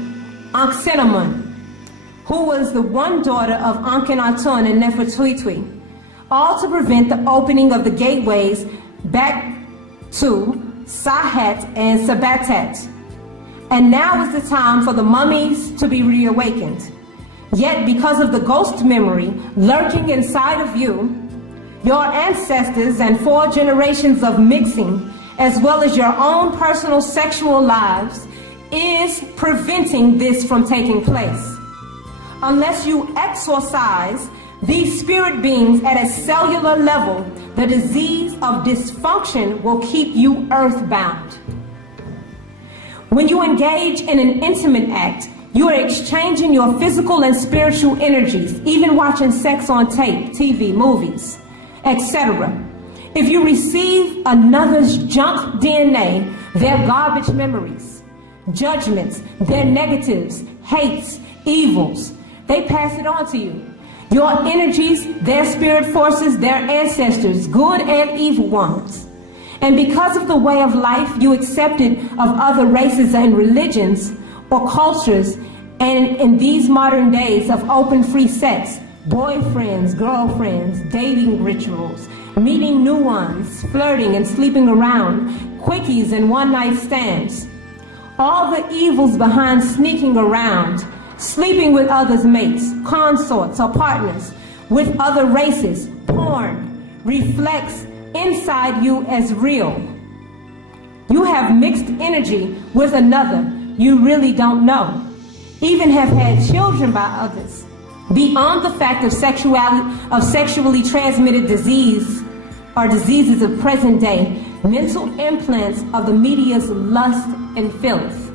who was the one daughter of Akhenaten and Nefertiti, all to prevent the opening of the gateways back to Sahat and Sabatat. And now is the time for the mummies to be reawakened. Yet because of the ghost memory lurking inside of you, your ancestors and 4 generations of mixing, as well as your own personal sexual lives, is preventing this from taking place. Unless you exorcise these spirit beings at a cellular level, the disease of dysfunction will keep you earthbound. When you engage in an intimate act, you are exchanging your physical and spiritual energies, even watching sex on tape, TV, movies, etc. If you receive another's junk DNA, their garbage memories, judgments, their negatives, hates, evils, they pass it on to you. Your energies, their spirit forces, their ancestors, good and evil ones. And because of the way of life you accepted of other races and religions or cultures, and in these modern days of open free sex, boyfriends, girlfriends, dating rituals, meeting new ones, flirting and sleeping around, quickies and one-night stands, all the evils behind sneaking around, sleeping with others' mates, consorts, or partners with other races, porn, reflects inside you as real. You have mixed energy with another you really don't know, even have had children by others. Beyond the fact of sexually transmitted disease or diseases of present day, mental implants of the media's lust and filth.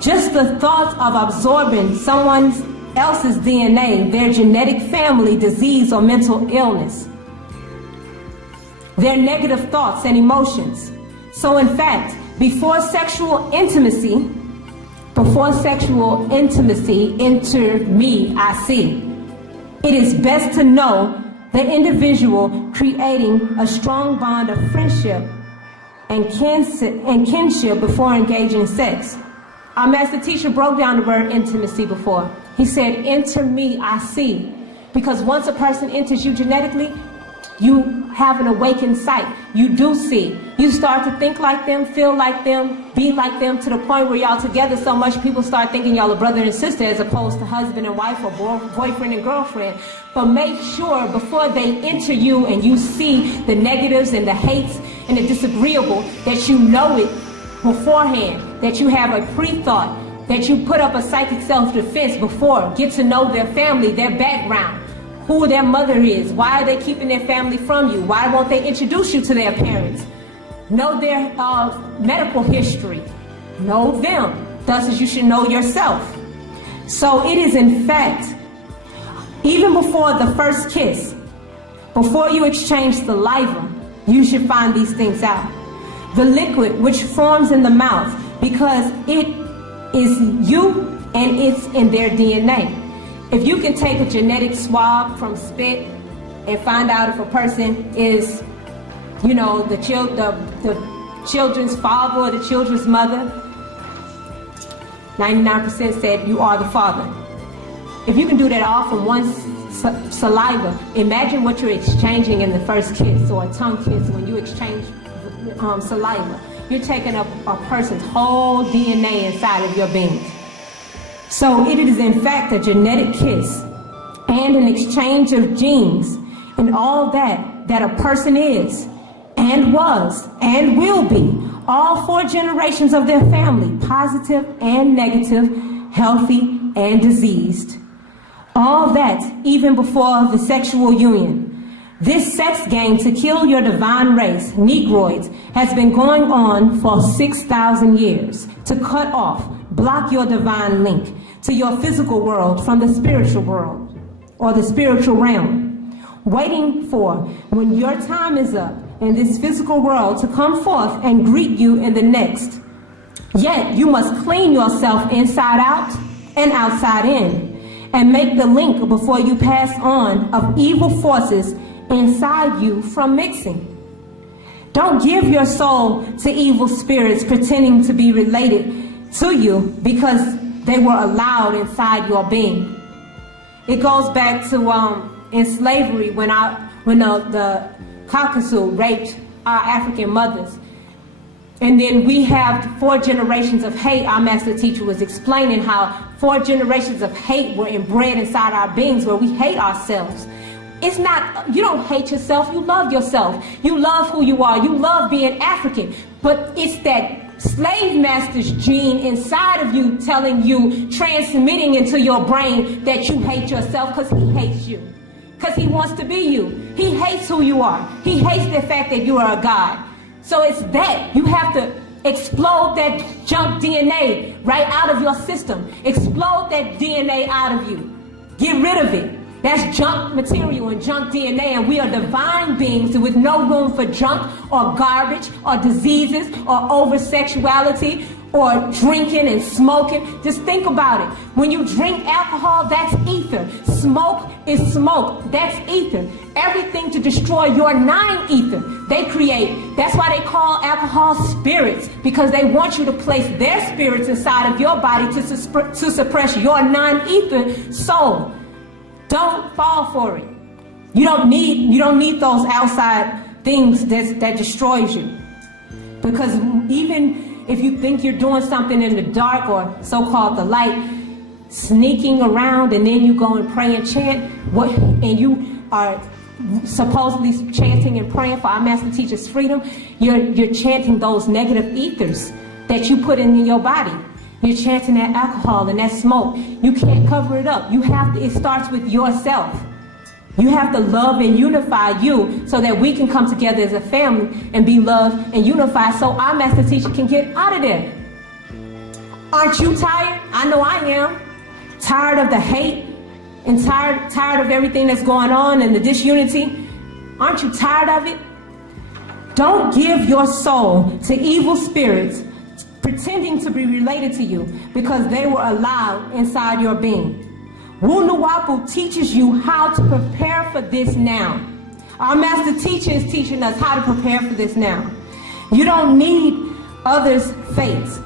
Just the thought of absorbing someone else's DNA, their genetic family, disease, or mental illness, their negative thoughts and emotions. So in fact, before sexual intimacy, enter me, I see. It is best to know the individual creating a strong bond of friendship and kinship before engaging in sex. Our master teacher broke down the word intimacy before. He said, enter me, I see. Because once a person enters you genetically, you have an awakened sight. You do see. You start to think like them, feel like them, be like them, to the point where y'all together so much people start thinking y'all are brother and sister as opposed to husband and wife or boyfriend and girlfriend. But make sure before they enter you and you see the negatives and the hates and the disagreeable that you know it beforehand, that you have a pre-thought, that you put up a psychic self-defense before, get to know their family, their background, who their mother is. Why are they keeping their family from you? Why won't they introduce you to their parents? Know their medical history. Know them, thus as you should know yourself. So it is in fact, even before the first kiss, before you exchange saliva, you should find these things out. The liquid which forms in the mouth, because it is you and it's in their DNA. If you can take a genetic swab from spit and find out if a person is, you know, the children's father or the children's mother, 99% said you are the father. If you can do that all from one saliva, imagine what you're exchanging in the first kiss or a tongue kiss when you exchange saliva. You're taking up a person's whole DNA inside of your being. So it is in fact a genetic kiss and an exchange of genes and all that a person is and was and will be, all 4 generations of their family, positive and negative, healthy and diseased. All that even before the sexual union. This sex game to kill your divine race, Negroids, has been going on for 6,000 years to cut off, block your divine link to your physical world from the spiritual world or the spiritual realm, waiting for when your time is up in this physical world to come forth and greet you in the next. Yet you must clean yourself inside out and outside in and make the link before you pass on of evil forces inside you from mixing. Don't give your soul to evil spirits pretending to be related to you because they were allowed inside your being. It goes back to in slavery when the Caucasus raped our African mothers. And then we have 4 generations of hate. Our master teacher was explaining how 4 generations of hate were inbred inside our beings where we hate ourselves. It's not, you don't hate yourself, you love yourself. You love who you are, you love being African. But it's that slave master's gene inside of you telling you, transmitting into your brain that you hate yourself because he hates you. Because he wants to be you. He hates who you are. He hates the fact that you are a God. So it's that. You have to explode that junk DNA right out of your system. Explode that DNA out of you. Get rid of it. That's junk material and junk DNA, and we are divine beings with no room for junk or garbage or diseases or over-sexuality or drinking and smoking. Just think about it. When you drink alcohol, that's ether. Smoke is smoke. That's ether. Everything to destroy your 9 ether they create. That's why they call alcohol spirits, because they want you to place their spirits inside of your body to suppress your 9 ether soul. Don't fall for it. You don't need those outside things that destroys you. Because even if you think you're doing something in the dark or so-called the light, sneaking around and then you go and pray and chant, and you are supposedly chanting and praying for our master teacher's freedom, you're chanting those negative ethers that you put in your body. You're chanting that alcohol and that smoke. You can't cover it up. It starts with yourself. You have to love and unify you so that we can come together as a family and be loved and unified so our master teacher can get out of there. Aren't you tired? I know I am. Tired of the hate and tired of everything that's going on and the disunity. Aren't you tired of it? Don't give your soul to evil spirits pretending to be related to you because they were allowed inside your being. Wu-nuwaupu teaches you how to prepare for this now. Our master teacher is teaching us how to prepare for this now. You don't need others' fates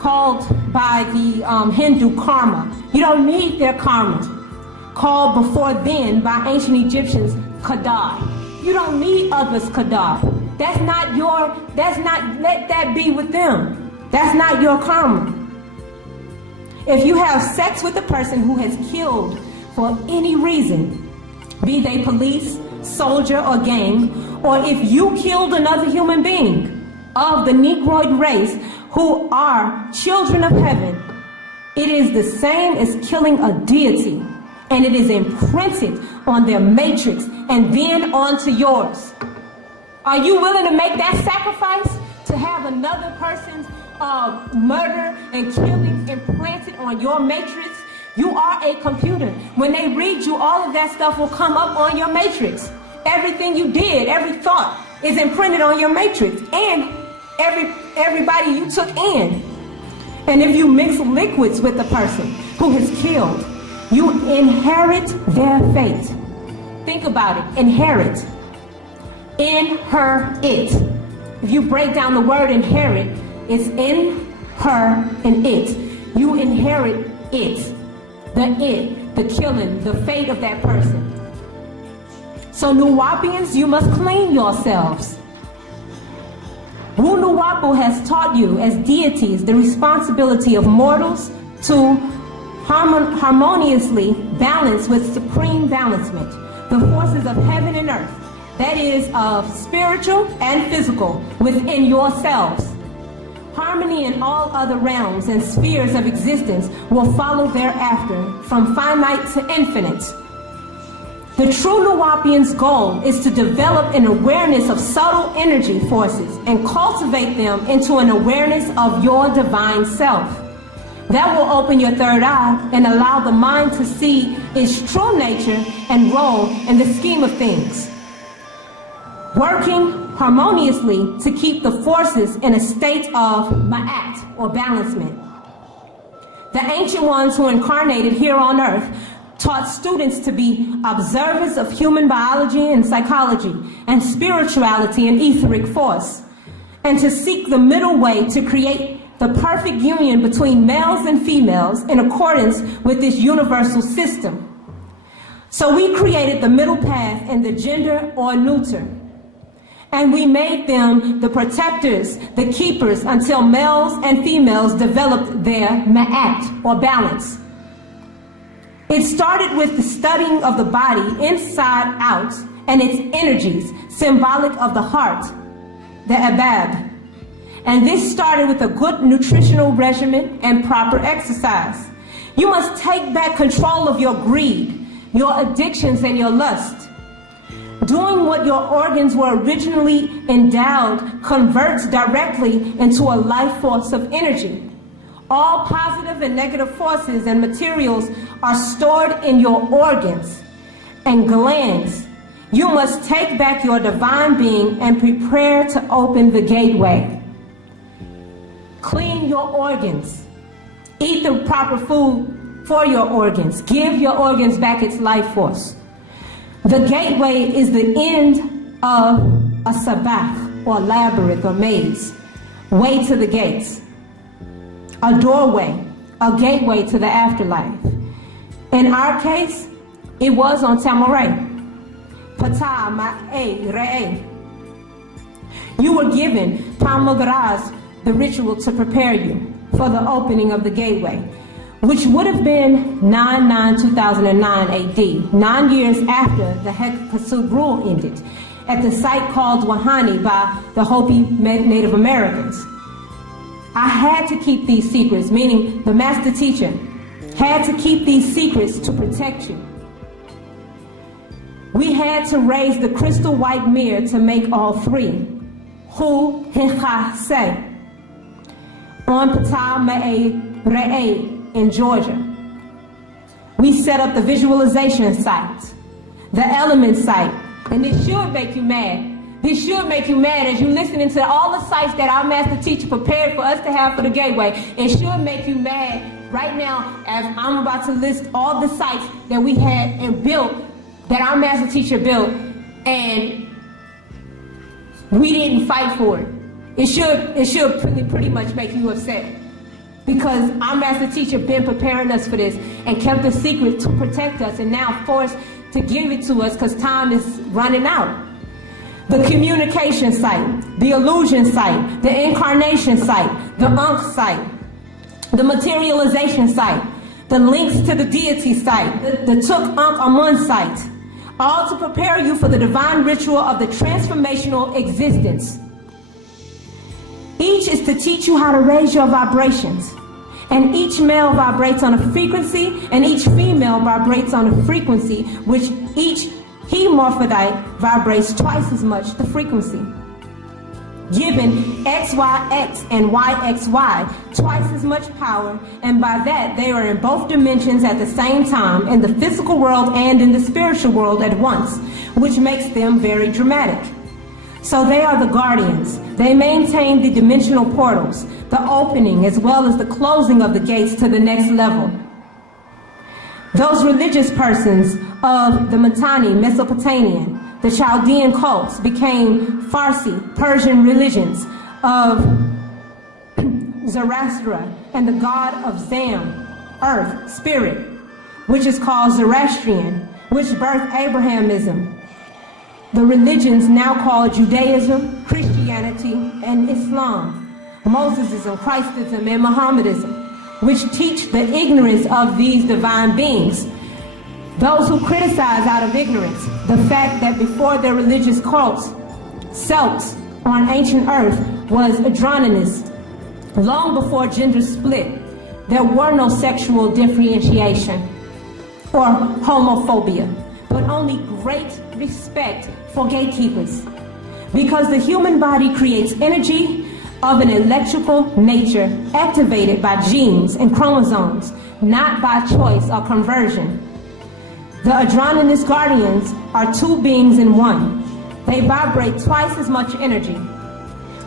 called by the Hindu karma. You don't need their karma, called before then by ancient Egyptians Qadar. You don't need others' Qadar. Let that be with them. That's not your karma. If you have sex with a person who has killed for any reason, be they police, soldier, or gang, or if you killed another human being of the Negroid race who are children of heaven, it is the same as killing a deity and it is imprinted on their matrix and then onto yours. Are you willing to make that sacrifice to have another person's murder and killing implanted on your matrix? You are a computer. When they read you, all of that stuff will come up on your matrix. Everything you did, every thought is imprinted on your matrix, and everybody you took in. And if you mix liquids with the person who has killed, you inherit their fate. Think about it. Inherit. In-her-it. If you break down the word inherit, it's in, her, and it. You inherit it. The killing, the fate of that person. So Nuwaupians, you must clean yourselves. Wu-nuwaupu has taught you as deities the responsibility of mortals to harmoniously balance with supreme balancement the forces of heaven and earth, that is, of spiritual and physical, within yourselves. Harmony in all other realms and spheres of existence will follow thereafter, from finite to infinite. The true Nuwaupian's goal is to develop an awareness of subtle energy forces and cultivate them into an awareness of your divine self. That will open your third eye and allow the mind to see its true nature and role in the scheme of things, working harmoniously to keep the forces in a state of ma'at, or balancement. The ancient ones who incarnated here on earth taught students to be observers of human biology and psychology and spirituality and etheric force, and to seek the middle way to create the perfect union between males and females in accordance with this universal system. So we created the middle path in the gender or neuter, and we made them the protectors, the keepers, until males and females developed their ma'at, or balance. It started with the studying of the body inside out and its energies, symbolic of the heart, the abab. And this started with a good nutritional regimen and proper exercise. You must take back control of your greed, your addictions, and your lust. Doing what your organs were originally endowed converts directly into a life force of energy. All positive and negative forces and materials are stored in your organs and glands. You must take back your divine being and prepare to open the gateway. Clean your organs. Eat the proper food for your organs. Give your organs back its life force. The gateway is the end of a sabach, or labyrinth, or maze. Way to the gates. A doorway, a gateway to the afterlife. In our case, it was on Tamaray. Pata ma'e re'e. You were given Pamagaraz, the ritual to prepare you for the opening of the gateway, which would have been 9/9/2009 AD, 9 years after the Hekasud rule ended, at the site called Wahani by the Hopi Native Americans. I had to keep these secrets, meaning the master teacher had to keep these secrets to protect you. We had to raise the crystal white mirror to make all three. Hu Hecha Se on Pata Ma'e Re'e in Georgia. We set up the visualization site, the element site, and this should make you mad. This should make you mad as you're listening to all the sites that our master teacher prepared for us to have for the gateway. It should make you mad right now as I'm about to list all the sites that we had and built, that our master teacher built, and we didn't fight for it. It should pretty much make you upset, because our master teacher been preparing us for this and kept the secret to protect us, and now forced to give it to us because time is running out. The communication site, the illusion site, the incarnation site, the Ankh site, the materialization site, the links to the deity site, the Tuk Ankh Amun site, all to prepare you for the divine ritual of the transformational existence. Each is to teach you how to raise your vibrations And each male vibrates on a frequency, and each female vibrates on a frequency, which each hermaphrodite vibrates twice as much the frequency, giving XYX and YXY twice as much power, and by that they are in both dimensions at the same time, in the physical world and in the spiritual world at once, which makes them very dramatic. So they are the guardians. They maintain the dimensional portals, the opening as well as the closing of the gates to the next level. Those religious persons of the Mitanni, Mesopotamian, the Chaldean cults became Farsi, Persian religions of Zoroaster and the god of Zam, earth, spirit, which is called Zoroastrian, which birthed Abrahamism. The religions now called Judaism, Christianity, and Islam, Mosesism, Christism, and Mohammedism, which teach the ignorance of these divine beings. Those who criticize out of ignorance the fact that before their religious cults, Celts on ancient earth was androgynous. Long before gender split, there were no sexual differentiation or homophobia, but only great respect for gatekeepers. Because the human body creates energy of an electrical nature activated by genes and chromosomes, not by choice or conversion. The androgynous guardians are two beings in one. They vibrate twice as much energy.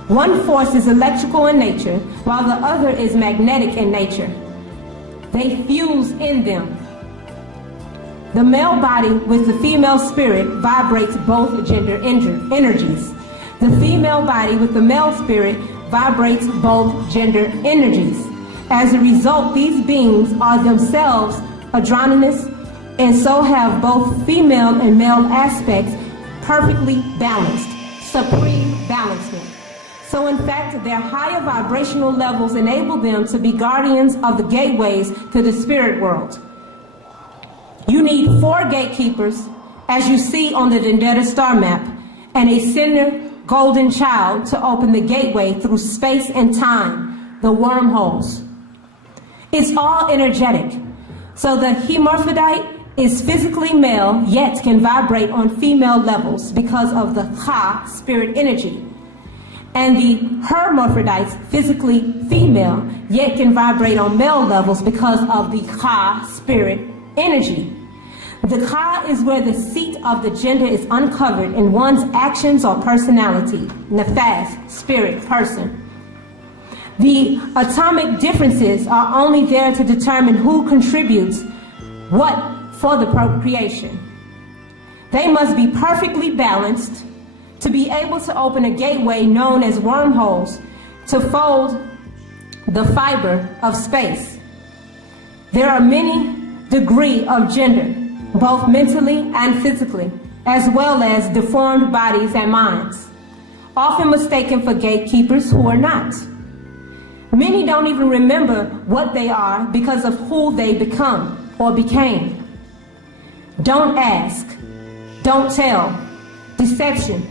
One force is electrical in nature, while the other is magnetic in nature. They fuse in them. The male body with the female spirit vibrates both gender energies. The female body with the male spirit vibrates both gender energies. As a result, these beings are themselves androgynous and so have both female and male aspects perfectly balanced, supreme balancement. So in fact, their higher vibrational levels enable them to be guardians of the gateways to the spirit world. You need 4 gatekeepers, as you see on the Dendera star map, and a center golden child to open the gateway through space and time, the wormholes. It's all energetic. So the hermaphrodite is physically male, yet can vibrate on female levels because of the Ka spirit energy. And the hermaphrodites, physically female, yet can vibrate on male levels because of the Ka spirit energy. The Ka is where the seat of the gender is uncovered in one's actions or personality, nefas, spirit, person. The atomic differences are only there to determine who contributes what for the procreation. They must be perfectly balanced to be able to open a gateway known as wormholes to fold the fiber of space. There are many degrees of gender, both mentally and physically, as well as deformed bodies and minds, often mistaken for gatekeepers who are not. Many don't even remember what they are because of who they become or became. Don't ask, don't tell, deception.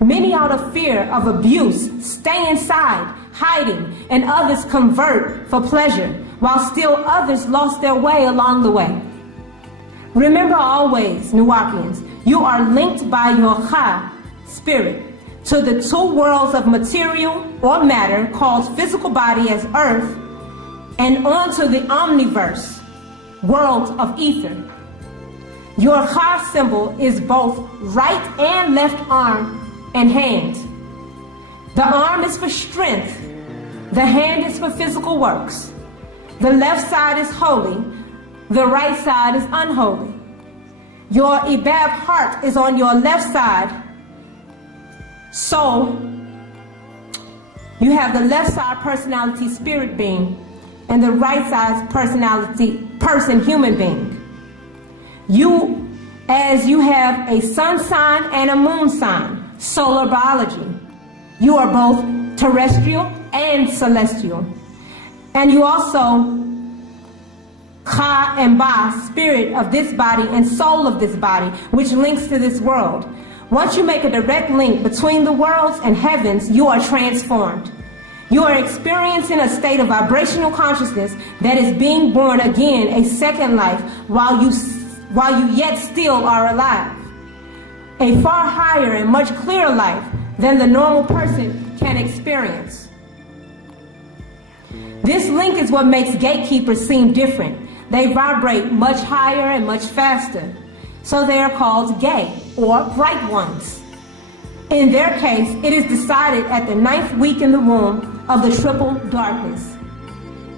Many out of fear of abuse stay inside, hiding, and others convert for pleasure, while still others lost their way along the way. Remember always, Nuwaupians, you are linked by your Ka, spirit, to the 2 worlds of material or matter called physical body as earth, and onto the omniverse, world of ether. Your Ka symbol is both right and left arm and hand. The arm is for strength. The hand is for physical works. The left side is holy. The right side is unholy. Your Ibab heart is on your left side. So you have the left side personality spirit being and the right side personality person human being. As you have a sun sign and a moon sign, solar biology. You are both terrestrial and celestial. And you also Ka and Ba, spirit of this body and soul of this body, which links to this world. Once you make a direct link between the worlds and heavens, you are transformed. You are experiencing a state of vibrational consciousness that is being born again, a second life, while you yet still are alive. A far higher and much clearer life than the normal person can experience. This link is what makes gatekeepers seem different. They vibrate much higher and much faster. So they are called gay or bright ones. In their case, it is decided at the 9th week in the womb of the triple darkness.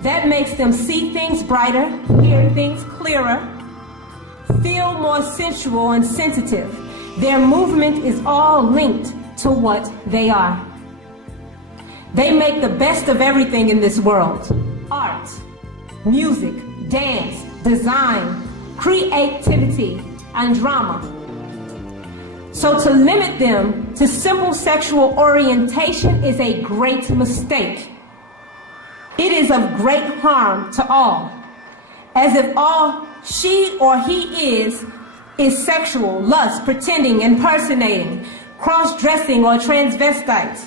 That makes them see things brighter, hear things clearer, feel more sensual and sensitive. Their movement is all linked to what they are. They make the best of everything in this world. Art, music, dance, design, creativity, and drama. So to limit them to simple sexual orientation is a great mistake. It is of great harm to all, as if all she or he is sexual, lust, pretending, impersonating, cross-dressing, or transvestites.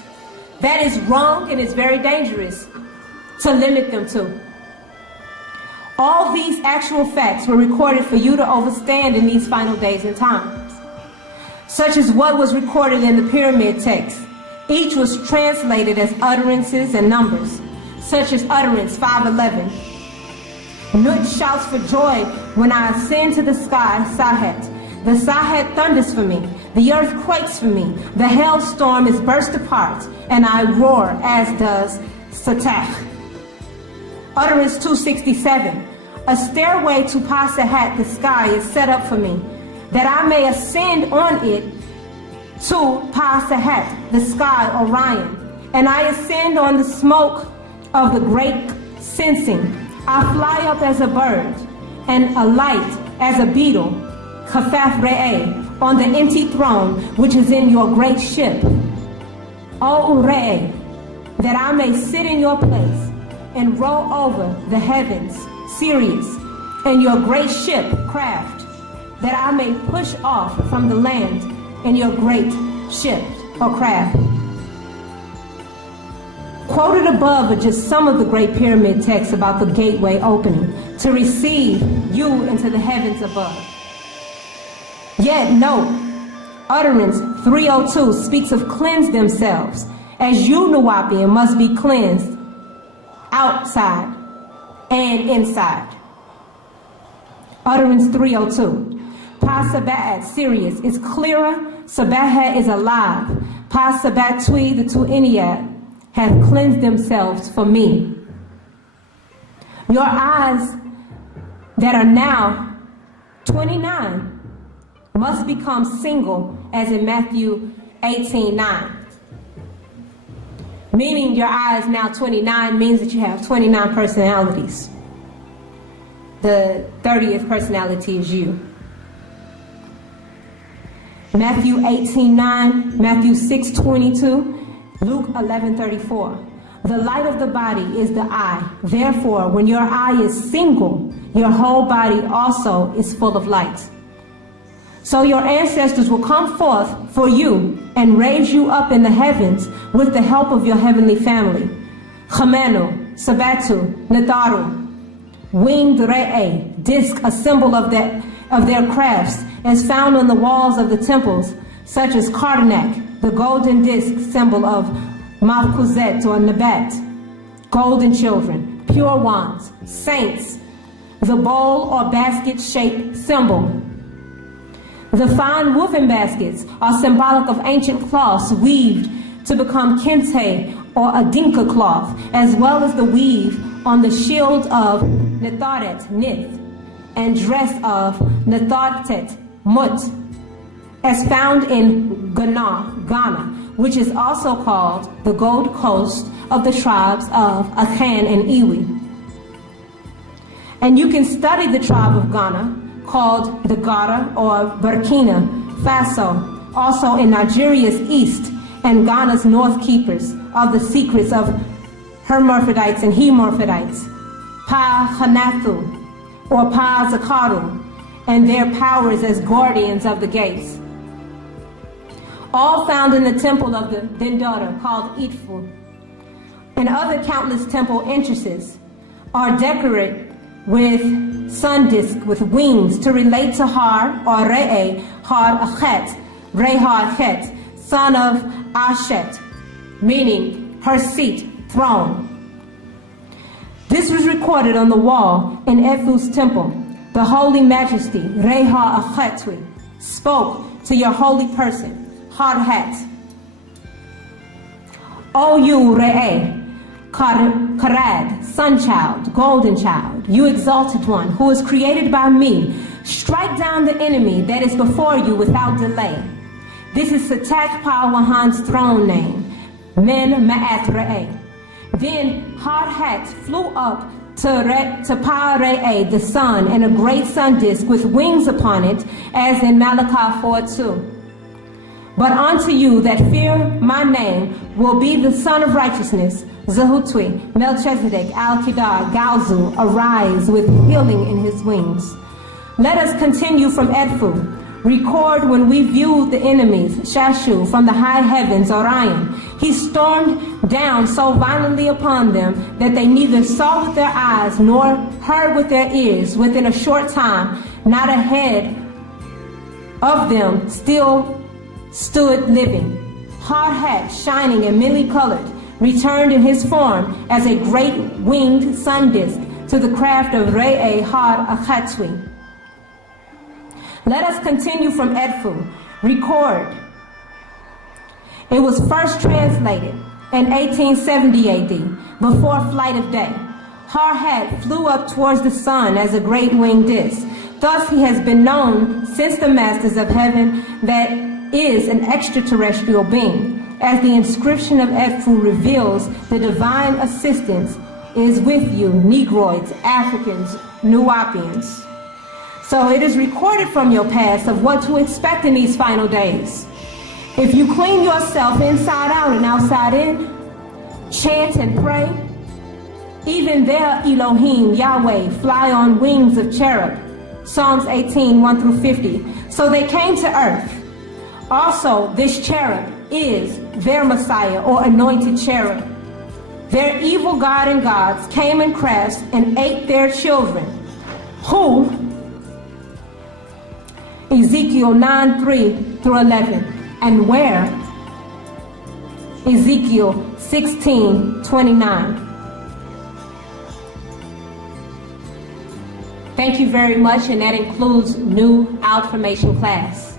That is wrong and is very dangerous to limit them to. All these actual facts were recorded for you to understand in these final days and times, such as what was recorded in the pyramid text. Each was translated as utterances and numbers, such as utterance 511. Nut shouts for joy when I ascend to the sky, Sahet. The Sahet thunders for me. The earth quakes for me. The hailstorm is burst apart, and I roar, as does Satach. Utterance 267. A stairway to Pasahat, the sky, is set up for me, that I may ascend on it to Pasahat, the sky, Orion. And I ascend on the smoke of the great sensing. I fly up as a bird, and alight as a beetle, Kafaf Re'eh, on the empty throne which is in your great ship, O Re'eh, that I may sit in your place and roll over the heavens, Sirius, and your great ship, craft, that I may push off from the land in your great ship or craft. Quoted above are just some of the great pyramid texts about the gateway opening to receive you into the heavens above. Yet note, utterance 302 speaks of cleanse themselves, as you Nuwaupian must be cleansed outside and inside. Utterance 302. Pa Sabat Sirius is clearer, Sabahat is alive. Pa Sabat Tui, the two Iniad, have cleansed themselves for me. Your eyes that are now 29 must become single, as in Matthew 18:9. Meaning your eyes now 29 means that you have 29 personalities. The 30th personality is you. Matthew 18:9, Matthew 6:22, Luke 11:34. The light of the body is the eye. Therefore, when your eye is single, your whole body also is full of light. So your ancestors will come forth for you and raise you up in the heavens with the help of your heavenly family. Chamenu, Sabatu, Netaru, winged Re'eh, disc, a symbol of their crafts, as found on the walls of the temples, such as Karnak, the golden disc symbol of Malkuzet or Nabat, golden children, pure ones, saints, the bowl or basket-shaped symbol. The fine woven baskets are symbolic of ancient cloths weaved to become kente or a dinka cloth, as well as the weave on the shield of Netharet, Nith, and dress of Nethartet, Mut, as found in Ghana, which is also called the Gold Coast of the tribes of Akan and Iwi. And you can study the tribe of Ghana, called the Gara or Burkina Faso, also in Nigeria's east and Ghana's north keepers of the secrets of hermaphrodites and hemorphidites, Pa Hanathu or Pa Zakaru, and their powers as guardians of the gates. All found in the temple of the Dendota called Itfu. and other countless temple entrances are decorated with sun disk with wings to relate to Har or Re'e, Har Achet, Re-Har Chet, son of Ashet, meaning her seat, throne. This was recorded on the wall in Edfu's temple. The Holy Majesty, Re-Har Achetwi, spoke to your holy person, Har-Het. O you, Re'e, Karad, sun child, golden child, you exalted one, who is created by me, strike down the enemy that is before you without delay. This is Satak Pawahan's throne name, Men Ma'at Re'e. Then Har-Het flew up to Pa-Re'e, the sun, and a great sun disk with wings upon it, as in Malachi 4:2. But unto you that fear my name will be the Son of Righteousness, Zahutwi, Melchizedek, Al-Kedar, Galzu, arise with healing in his wings. Let us continue from Edfu. Record when we viewed the enemies, Shashu, from the high heavens, Orion. He stormed down so violently upon them that they neither saw with their eyes nor heard with their ears. Within a short time, not a head of them still stood living. Har-Het, shining and many colored, returned in his form as a great winged sun disk to the craft of Re'e Har Achetwi. Let us continue from Edfu. Record. It was first translated in 1870 AD, before flight of day. Har-Het flew up towards the sun as a great winged disk. Thus he has been known since the masters of heaven that is an extraterrestrial being. As the inscription of Edfu reveals, the divine assistance is with you, Negroids, Africans, Nuwaupians. So it is recorded from your past of what to expect in these final days. If you clean yourself inside out and outside in, chant and pray, even there Elohim, Yahweh, fly on wings of cherub. Psalms 18, 1 through 50. So they came to earth. Also, this cherub is their Messiah or anointed cherub. Their evil god and gods came in crafts and ate their children, who, Ezekiel 9, 3 through 11, and where, Ezekiel 16, 29. Thank you very much, and that includes Nuwaupu Outformation class.